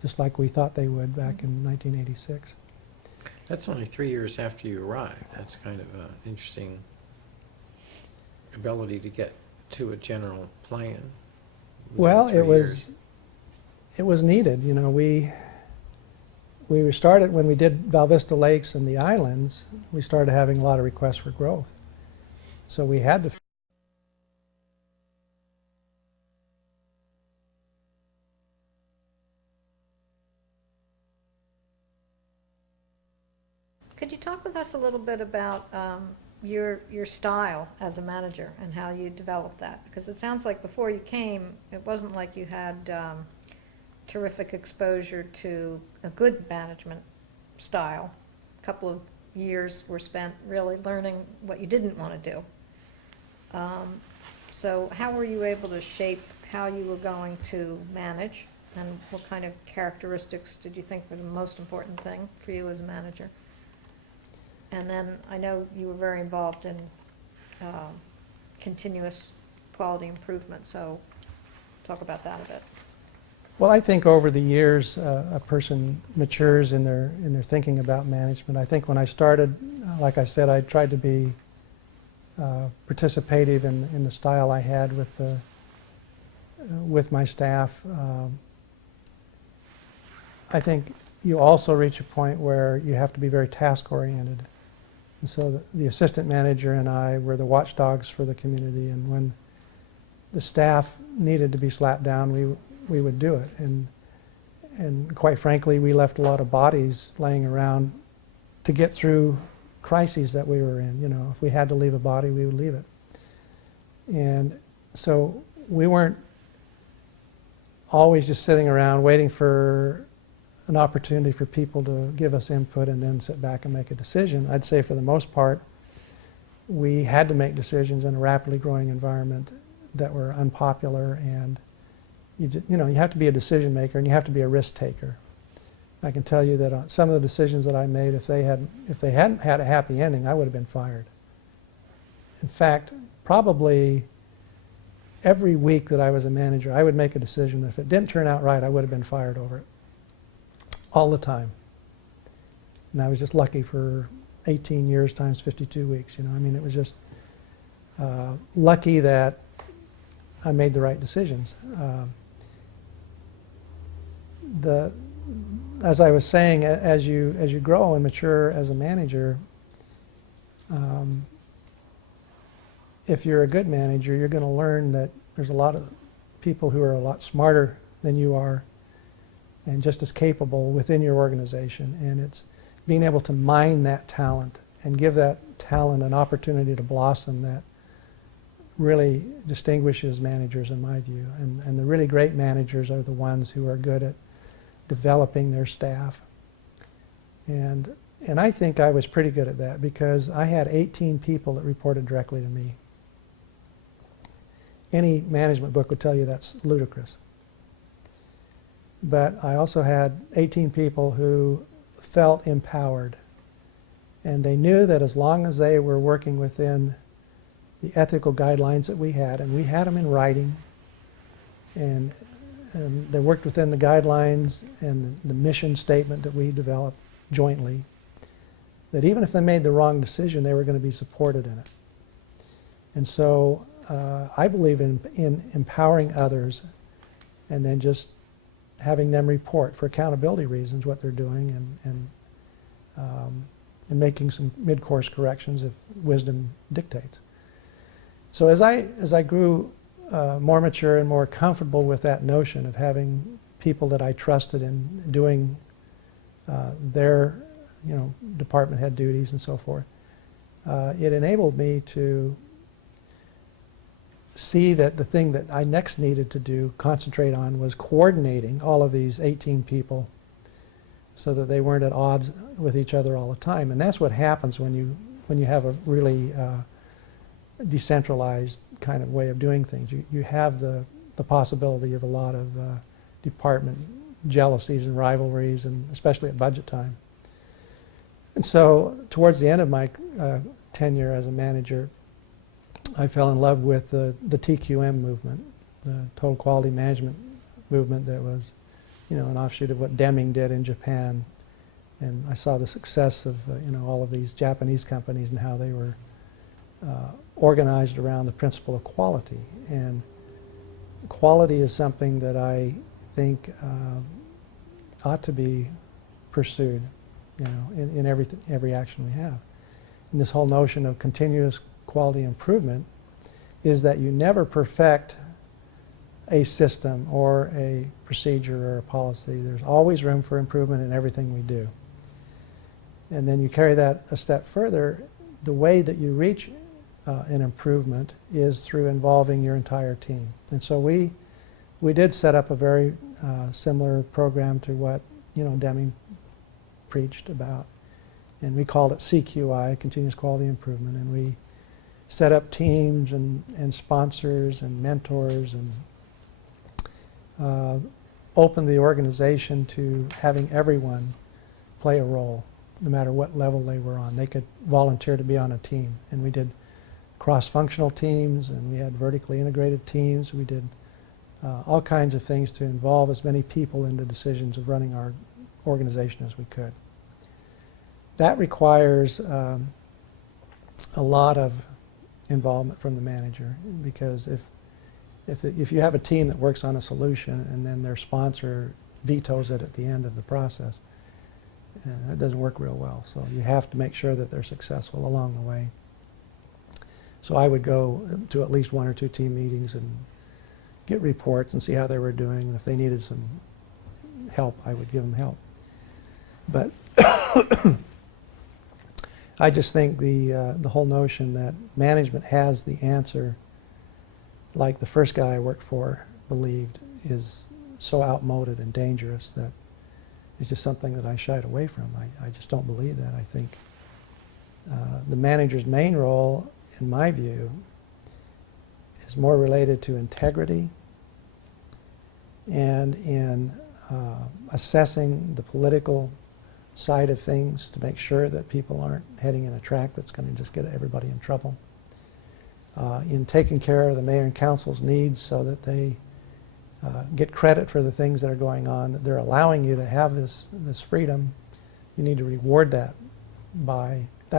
just like we thought they would back in 1986. That's only 3 years after you arrived. That's kind of an interesting ability to get to a general plan. Well, within 3 years. it was needed. You know, we started when we did Val Vista Lakes and the islands. We started having a lot of requests for growth, so we had to. talk with us a little bit about your style as a manager and how you developed that? Because it sounds like before you came, it wasn't like you had terrific exposure to a good management style. A couple of years were spent really learning what you didn't want to do. So how were you able to shape how you were going to manage, and what kind of characteristics did you think were the most important thing for you as a manager? And then I know you were very involved in continuous quality improvement, so talk about that a bit. Well, I think over the years, a person matures in their thinking about management. I think when I started, like I said, I tried to be participative in the style I had with my staff. I think you also reach a point where you have to be very task-oriented. And so the assistant manager and I were the watchdogs for the community, and when the staff needed to be slapped down, we would do it. And quite frankly, we left a lot of bodies laying around to get through crises that we were in. You know, if we had to leave a body, we would leave it. And so we weren't always just sitting around waiting for an opportunity for people to give us input and then sit back and make a decision. I'd say for the most part, we had to make decisions in a rapidly growing environment that were unpopular, and you have to be a decision maker and you have to be a risk taker. I can tell you that some of the decisions that I made, if they hadn't had a happy ending, I would have been fired. In fact, probably every week that I was a manager, I would make a decision that if it didn't turn out right, I would have been fired over it. All the time. And I was just lucky for 18 years times 52 weeks. You know, I mean, it was just lucky that I made the right decisions. As I was saying, as you grow and mature as a manager, if you're a good manager, you're going to learn that there's a lot of people who are a lot smarter than you are and just as capable within your organization. And it's being able to mine that talent and give that talent an opportunity to blossom that really distinguishes managers, in my view. And the really great managers are the ones who are good at developing their staff. And I think I was pretty good at that, because I had 18 people that reported directly to me. Any management book would tell you that's ludicrous. But I also had 18 people who felt empowered, and they knew that as long as they were working within the ethical guidelines that we had, and we had them in writing, and they worked within the guidelines and the mission statement that we developed jointly, that even if they made the wrong decision, they were going to be supported in it. And so I believe in empowering others and then just having them report for accountability reasons what they're doing, and making some mid-course corrections if wisdom dictates. So as I grew more mature and more comfortable with that notion of having people that I trusted in doing their department head duties and so forth, it enabled me to see that the thing that I next needed to concentrate on, was coordinating all of these 18 people so that they weren't at odds with each other all the time. And that's what happens when you have a really decentralized kind of way of doing things. You have the possibility of a lot of department jealousies and rivalries, and especially at budget time. And so towards the end of my tenure as a manager, I fell in love with the TQM movement, the Total Quality Management movement that was, an offshoot of what Deming did in Japan. And I saw the success of, all of these Japanese companies and how they were organized around the principle of quality. And quality is something that I think ought to be pursued, in every action we have. And this whole notion of continuous quality improvement is that you never perfect a system or a procedure or a policy. There's always room for improvement in everything we do. And then you carry that a step further. The way that you reach an improvement is through involving your entire team. And so we did set up a very similar program to what Deming preached about, and we called it CQI, Continuous Quality Improvement, and we set up teams and sponsors and mentors and opened the organization to having everyone play a role, no matter what level they were on. They could volunteer to be on a team, and we did cross-functional teams, and we had vertically integrated teams. We did all kinds of things to involve as many people in the decisions of running our organization as we could. That requires a lot of involvement from the manager, because if you have a team that works on a solution and then their sponsor vetoes it at the end of the process, that doesn't work real well. So you have to make sure that they're successful along the way. So I would go to at least 1 or 2 team meetings and get reports and see how they were doing, and if they needed some help, I would give them help. But I just think the whole notion that management has the answer, like the first guy I worked for believed, is so outmoded and dangerous that it's just something that I shied away from. I just don't believe that. I think the manager's main role, in my view, is more related to integrity and in assessing the political side of things to make sure that people aren't heading in a track that's going to just get everybody in trouble. In taking care of the mayor and council's needs so that they get credit for the things that are going on, that they're allowing you to have this freedom. You need to reward that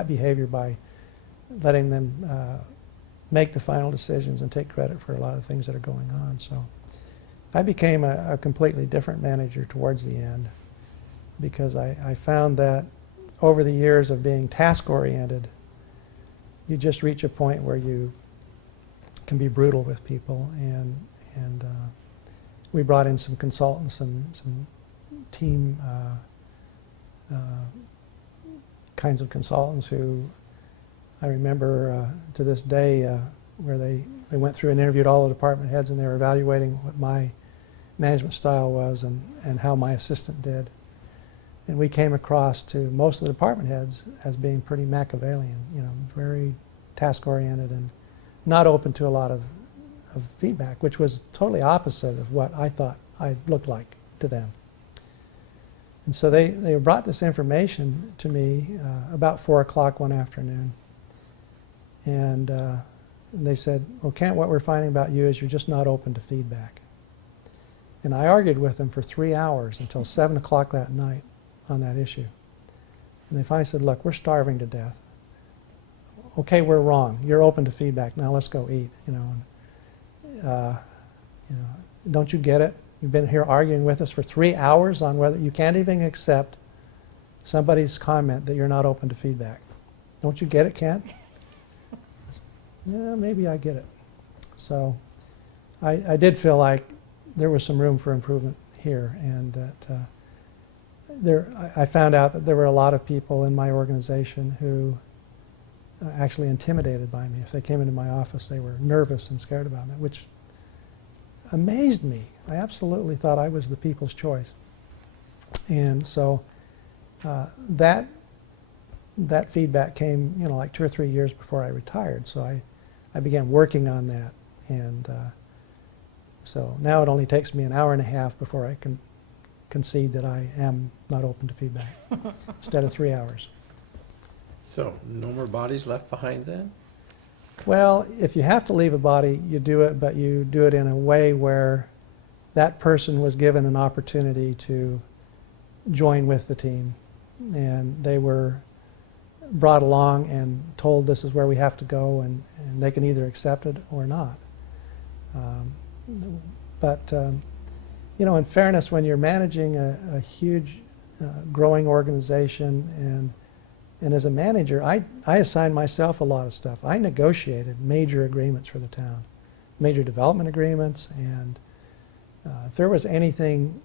behavior by letting them make the final decisions and take credit for a lot of things that are going on. So I became a completely different manager towards the end, because I found that over the years of being task-oriented, you just reach a point where you can be brutal with people, and we brought in some consultants and some team kinds of consultants who I remember to this day where they went through and interviewed all the department heads, and they were evaluating what my management style was and how my assistant did. And we came across to most of the department heads as being pretty Machiavellian, very task-oriented and not open to a lot of feedback, which was totally opposite of what I thought I looked like to them. And so they brought this information to me about 4 o'clock one afternoon. And they said, well, Kent, what we're finding about you is you're just not open to feedback. And I argued with them for 3 hours until 7 o'clock that night on that issue. And they finally said, look, we're starving to death. Okay, we're wrong. You're open to feedback. Now let's go eat. Don't you get it? You've been here arguing with us for 3 hours on whether you can't even accept somebody's comment that you're not open to feedback. Don't you get it, Kent? Yeah, maybe I get it. So I did feel like there was some room for improvement here, and that I found out that there were a lot of people in my organization who actually intimidated by me. If they came into my office, they were nervous and scared about that, which amazed me. I absolutely thought I was the people's choice. And so that feedback came, like 2 or 3 years before I retired. So I began working on that, and so now it only takes me an hour and a half before I can concede that I am not open to feedback instead of 3 hours. So, no more bodies left behind then? Well, if you have to leave a body, you do it, but you do it in a way where that person was given an opportunity to join with the team, and they were brought along and told this is where we have to go, and they can either accept it or not. But in fairness, when you're managing a huge growing organization, and as a manager, I assigned myself a lot of stuff. I negotiated major agreements for the town, major development agreements, and if there was anything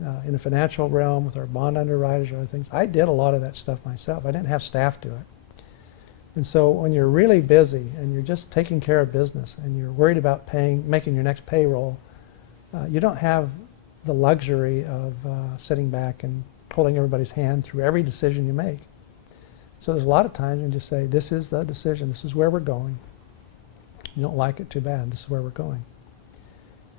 in the financial realm with our bond underwriters or other things. I did a lot of that stuff myself. I didn't have staff do it. And so when you're really busy and you're just taking care of business and you're worried about making your next payroll, you don't have the luxury of sitting back and holding everybody's hand through every decision you make. So there's a lot of times you just say, this is the decision, this is where we're going. You don't like it, too bad, this is where we're going.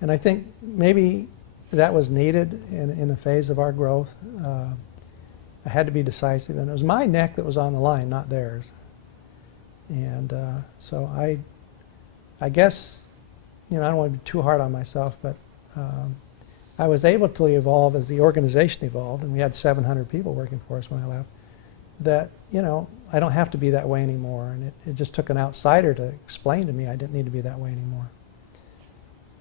And I think maybe that was needed in the phase of our growth. I had to be decisive, and it was my neck that was on the line, not theirs. And so I guess, I don't want to be too hard on myself, but I was able to evolve as the organization evolved, and we had 700 people working for us when I left, that, I don't have to be that way anymore. And it just took an outsider to explain to me I didn't need to be that way anymore.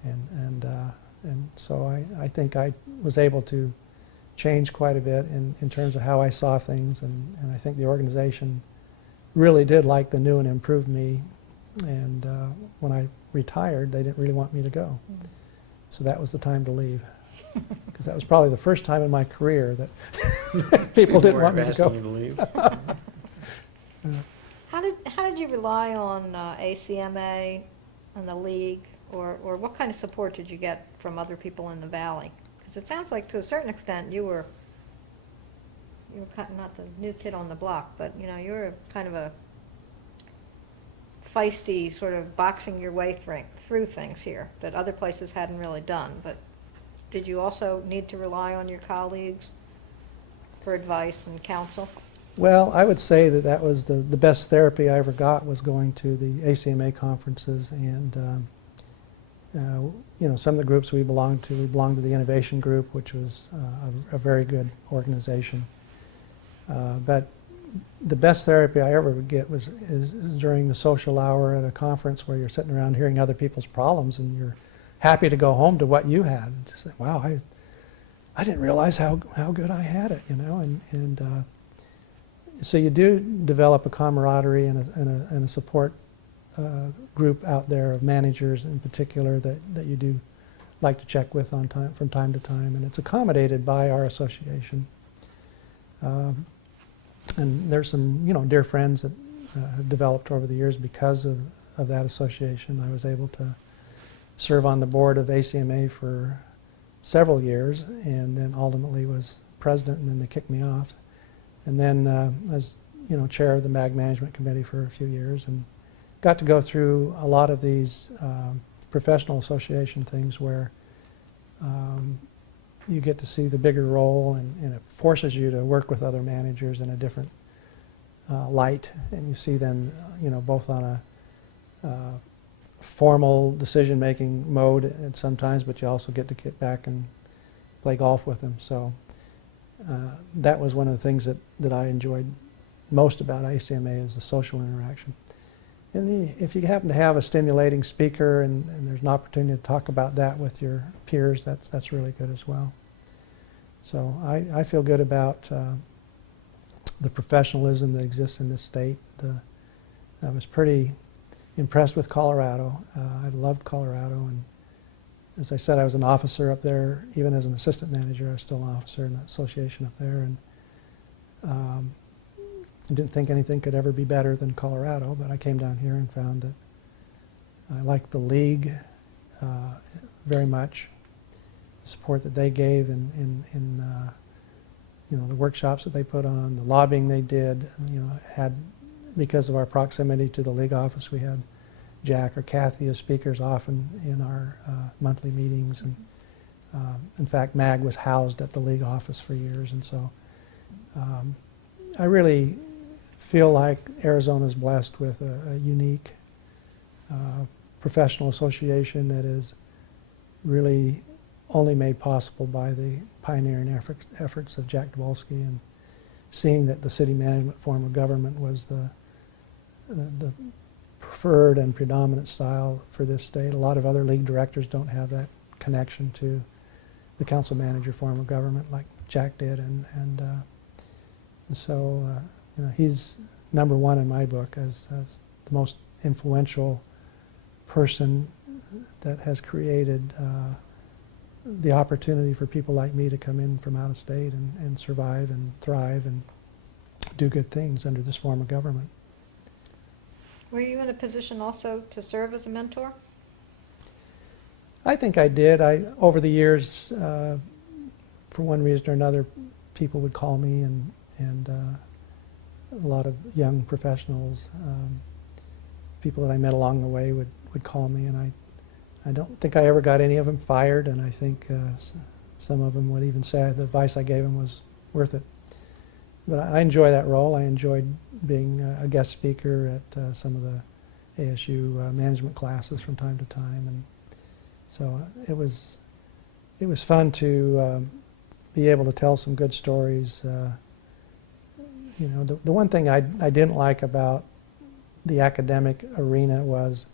And so I think I was able to change quite a bit in terms of how I saw things, and I think the organization really did like the new and improved me. And when I retired, they didn't really want me to go. So that was the time to leave. Because that was probably the first time in my career that people didn't want me to go. You to leave. How did you rely on ACMA and the league, or what kind of support did you get from other people in the valley? Because it sounds like to a certain extent you were not the new kid on the block, but you were kind of a feisty sort of boxing your way through things here that other places hadn't really done. But did you also need to rely on your colleagues for advice and counsel? Well, I would say that was the best therapy I ever got, was going to the ACMA conferences. And some of the groups we belonged to the Innovation Group, which was a very good organization. But the best therapy I ever would get is during the social hour at a conference where you're sitting around hearing other people's problems and you're happy to go home to what you had. And just say, wow, I didn't realize how good I had it, and so you do develop a camaraderie and a support group out there of managers in particular that you do like to check with from time to time, and it's accommodated by our association. And there's some dear friends that have developed over the years because of that association. I was able to serve on the board of ACMA for several years, and then ultimately was president, and then they kicked me off. And then as chair of the MAG Management Committee for a few years, and got to go through a lot of these professional association things where you get to see the bigger role, and it forces you to work with other managers in a different light, and you see them both on a formal decision-making mode at sometimes, but you also get to get back and play golf with them. So that was one of the things that I enjoyed most about ACMA, is the social interaction. And if you happen to have a stimulating speaker and there's an opportunity to talk about that with your peers, that's really good as well. So I feel good about the professionalism that exists in this state. I was pretty impressed with Colorado. I loved Colorado, and as I said, I was an officer up there. Even as an assistant manager, I was still an officer in the association up there, and I didn't think anything could ever be better than Colorado, but I came down here and found that I liked the league very much. The support that they gave in the workshops that they put on, the lobbying they did, had, because of our proximity to the league office, we had Jack or Kathy as speakers often in our monthly meetings, and in fact MAG was housed at the league office for years. And so I really feel like Arizona is blessed with a unique professional association that is really only made possible by the pioneering efforts of Jack Dwolski, and seeing that the city management form of government was the preferred and predominant style for this state. A lot of other league directors don't have that connection to the council manager form of government like Jack did, and so he's number one in my book as the most influential person that has created the opportunity for people like me to come in from out of state and survive and thrive and do good things under this form of government. Were you in a position also to serve as a mentor? I think I did. Over the years, for one reason or another, people would call me, and a lot of young professionals, people that I met along the way would call me, and I don't think I ever got any of them fired, and I think some of them would even say the advice I gave them was worth it. But I enjoy that role. I enjoyed being a guest speaker at some of the ASU management classes from time to time, and so it was fun to be able to tell some good stories. You know, the one thing I didn't like about the academic arena was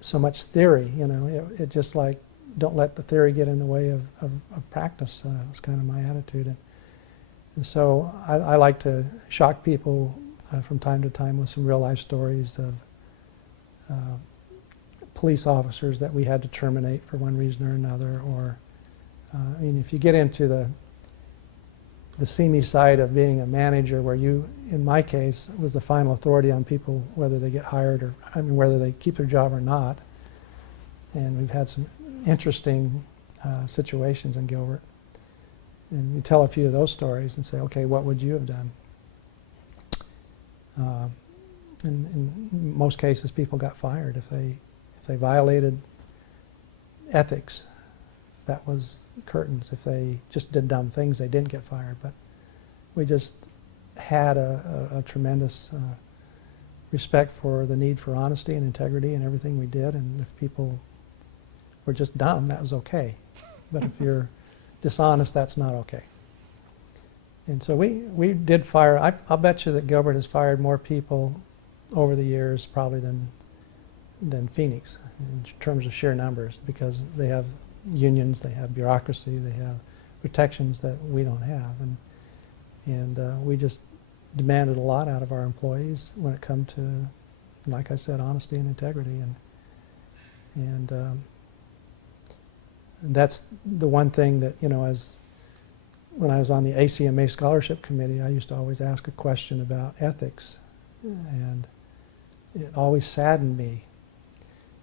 so much theory. You know, it just like, don't let the theory get in the way of practice. Was kind of my attitude. And so I like to shock people from time to time with some real life stories of police officers that we had to terminate for one reason or another. Or, I mean, if you get into the seamy side of being a manager, where you, in my case, was the final authority on people, whether they get hired or, I mean, whether they keep their job or not. And we've had some interesting situations in Gilbert. And you tell a few of those stories and say, okay, what would you have done? In most cases, people got fired if they violated ethics. That was curtains. If they just did dumb things, they didn't get fired. But we just had a tremendous respect for the need for honesty and integrity in everything we did. And if people were just dumb, that was okay. But if you're dishonest, that's not okay. And so we did fire. I'll bet you that Gilbert has fired more people over the years probably than Phoenix in terms of sheer numbers, because they have unions, they have bureaucracy, they have protections that we don't have, and we just demanded a lot out of our employees when it come to, like I said, honesty and integrity, and that's the one thing that, you know, as when I was on the ACMA scholarship committee, I used to always ask a question about ethics, and it always saddened me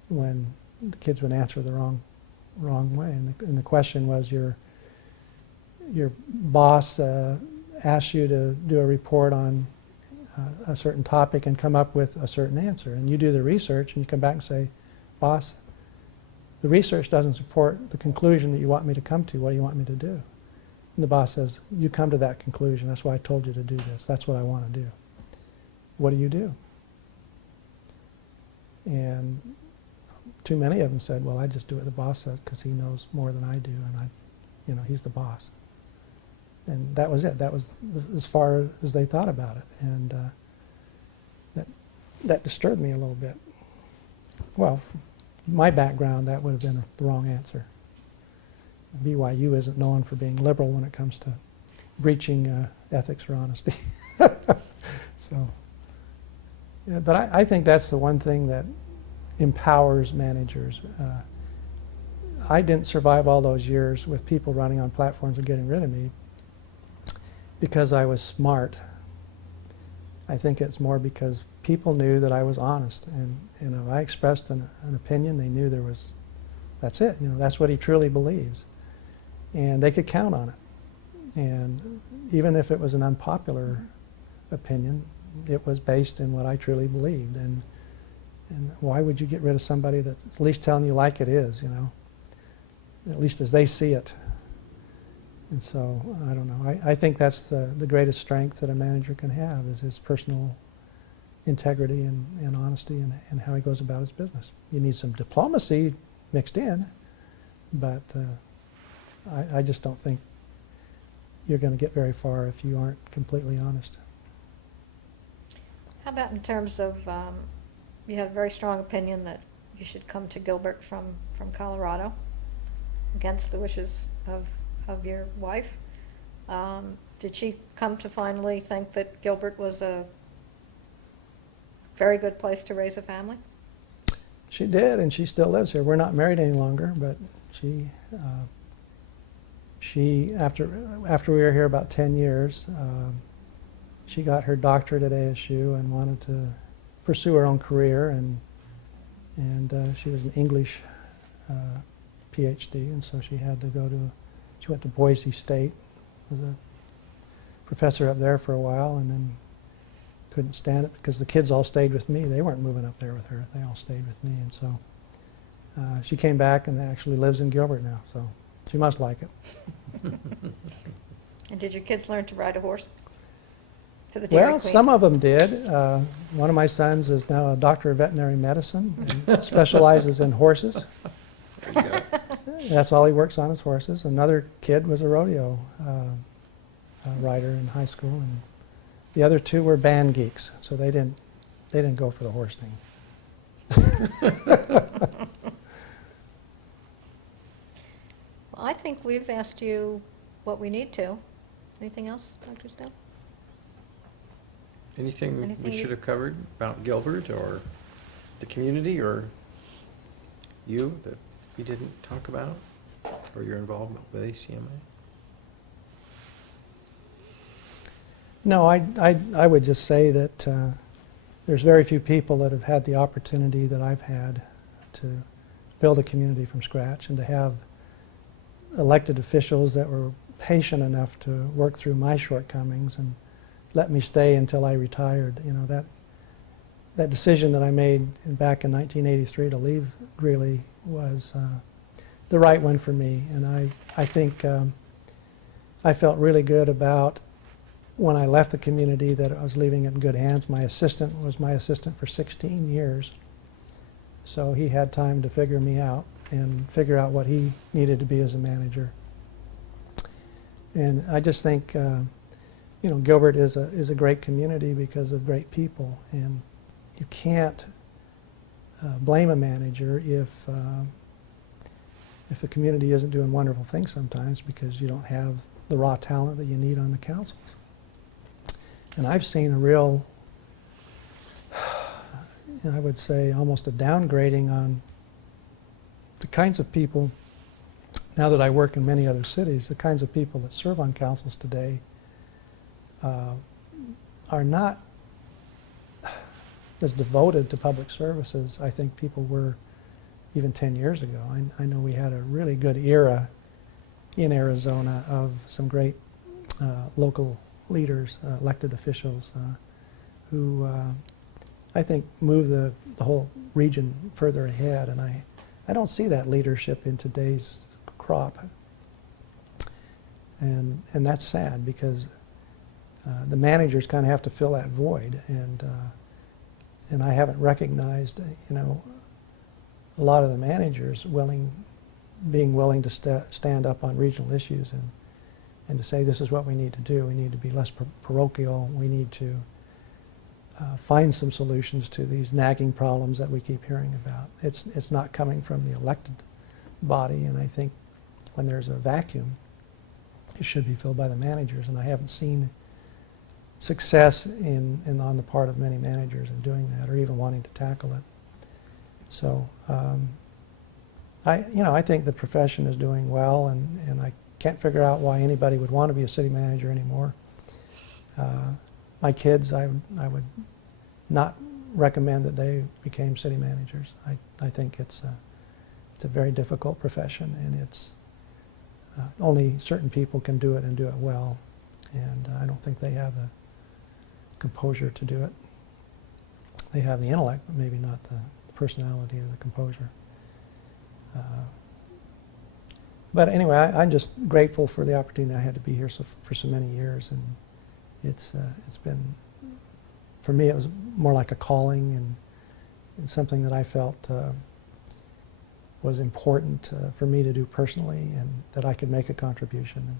when the kids would answer the wrong way. And the question was, your boss asks you to do a report on a certain topic and come up with a certain answer, and you do the research and you come back and say, boss, the research doesn't support the conclusion that you want me to come to. What do you want me to do? And the boss says, you come to that conclusion. That's why I told you to do this. That's what I want to do. What do you do? And too many of them said, well, I just do what the boss says because he knows more than I do, and you know, he's the boss. And that was it. That was as far as they thought about it. And that disturbed me a little bit. Well, my background, that would have been the wrong answer. BYU isn't known for being liberal when it comes to breaching ethics or honesty. So, yeah, but I think that's the one thing that empowers managers. I didn't survive all those years with people running on platforms and getting rid of me because I was smart. I think it's more because people knew that I was honest, and if I expressed an opinion, they knew that's it. You know, that's what he truly believes, and they could count on it. And even if it was an unpopular opinion, it was based in what I truly believed. And why would you get rid of somebody that's at least telling you like it is, you know, at least as they see it? And so, I don't know. I think that's the greatest strength that a manager can have, is his personal integrity and honesty and how he goes about his business. You need some diplomacy mixed in, but I just don't think you're going to get very far if you aren't completely honest. How about in terms of, you had a very strong opinion that you should come to Gilbert from Colorado against the wishes of your wife. Did she come to finally think that Gilbert was a very good place to raise a family? She did, and she still lives here. We're not married any longer, but she She, after we were here about 10 years, she got her doctorate at ASU and wanted to pursue her own career, and she was an English PhD, and so she had to she went to Boise State, was a professor up there for a while, and then couldn't stand it because the kids all stayed with me. They weren't moving up there with her. They all stayed with me, and so she came back and actually lives in Gilbert now, so she must like it. And did your kids learn to ride a horse? To the Dairy Well, Queen? some of them did. One of my sons is now a doctor of veterinary medicine and specializes in horses. There you go. That's all he works on is horses. Another kid was a rodeo rider in high school, and the other two were band geeks, so they didn't go for the horse thing. Well, I think we've asked you what we need to. Anything else, Dr. Stowe? Anything Anything we you- should have covered about Gilbert or the community or you that we didn't talk about, or your involvement with ACMA? No, I would just say that there's very few people that have had the opportunity that I've had to build a community from scratch and to have elected officials that were patient enough to work through my shortcomings and let me stay until I retired. You know, that decision that I made back in 1983 to leave Greeley was the right one for me, and I think I felt really good about when I left the community that I was leaving it in good hands. My assistant was my assistant for 16 years, so he had time to figure me out and figure out what he needed to be as a manager. And I just think, you know, Gilbert is a great community because of great people, and you can't blame a manager if a community isn't doing wonderful things sometimes because you don't have the raw talent that you need on the councils. And I've seen a real, I would say, almost a downgrading on the kinds of people, now that I work in many other cities, the kinds of people that serve on councils today are not as devoted to public services I think people were even 10 years ago. I know we had a really good era in Arizona of some great local leaders, elected officials, who I think moved the whole region further ahead, and I don't see that leadership in today's crop. And that's sad because the managers kind of have to fill that void, and I haven't recognized, you know, a lot of the managers being willing to stand up on regional issues and to say this is what we need to do. We need to be less parochial. We need to find some solutions to these nagging problems that we keep hearing about. It's not coming from the elected body, and I think when there's a vacuum, it should be filled by the managers, and I haven't seen success on the part of many managers in doing that or even wanting to tackle it. So I think the profession is doing well, and I can't figure out why anybody would want to be a city manager anymore. My kids, I would not recommend that they became city managers. I think it's a very difficult profession, and it's only certain people can do it and do it well, and I don't think they have the composure to do it. They have the intellect, but maybe not the personality or the composure. But anyway, I'm just grateful for the opportunity I had to be here for so many years, and it's been, for me, it was more like a calling and something that I felt was important for me to do personally, and that I could make a contribution. And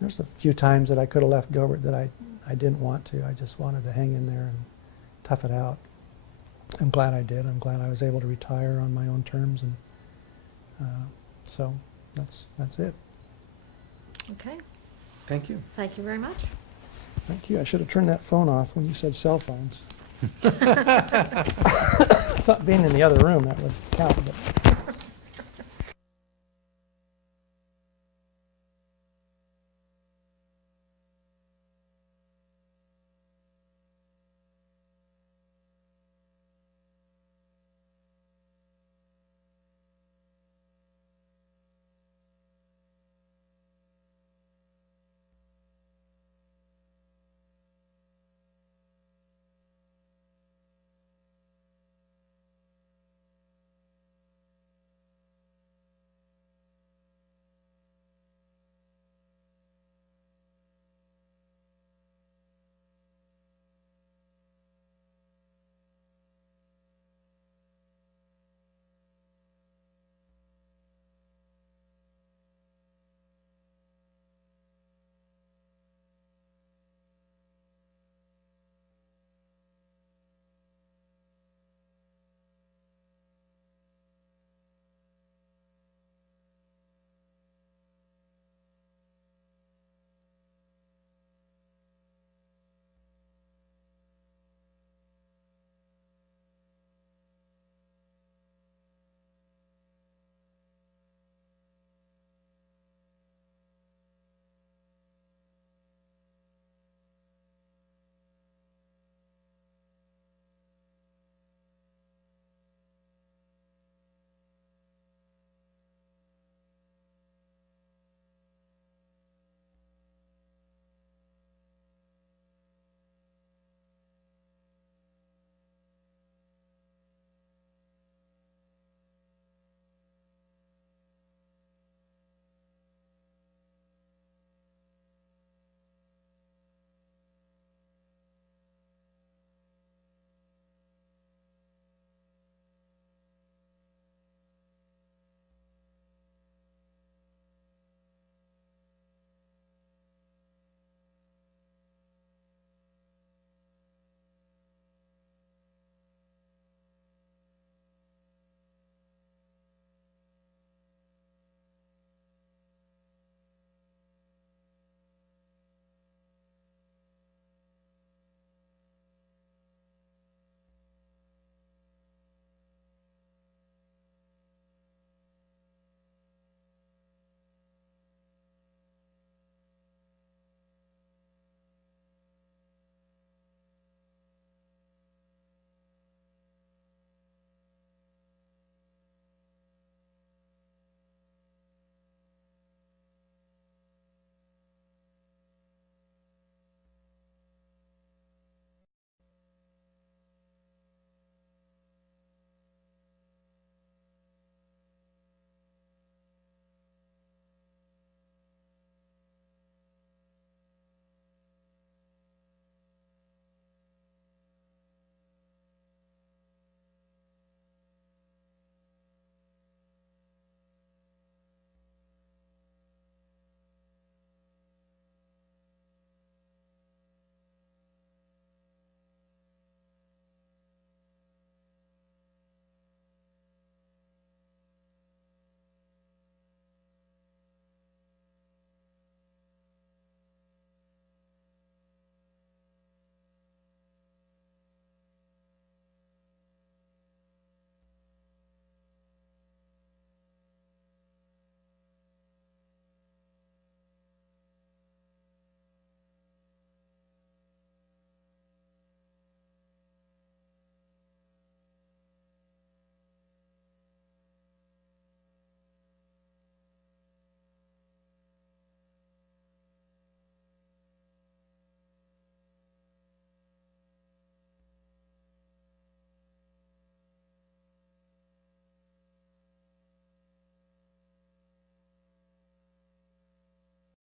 there's a few times that I could have left Gilbert that I didn't want to. I just wanted to hang in there and tough it out. I'm glad I did. I'm glad I was able to retire on my own terms, and so that's it. Okay, Thank you. thank you very much. Thank you. I should have turned that phone off when you said cell phones. I thought being in the other room that would count, but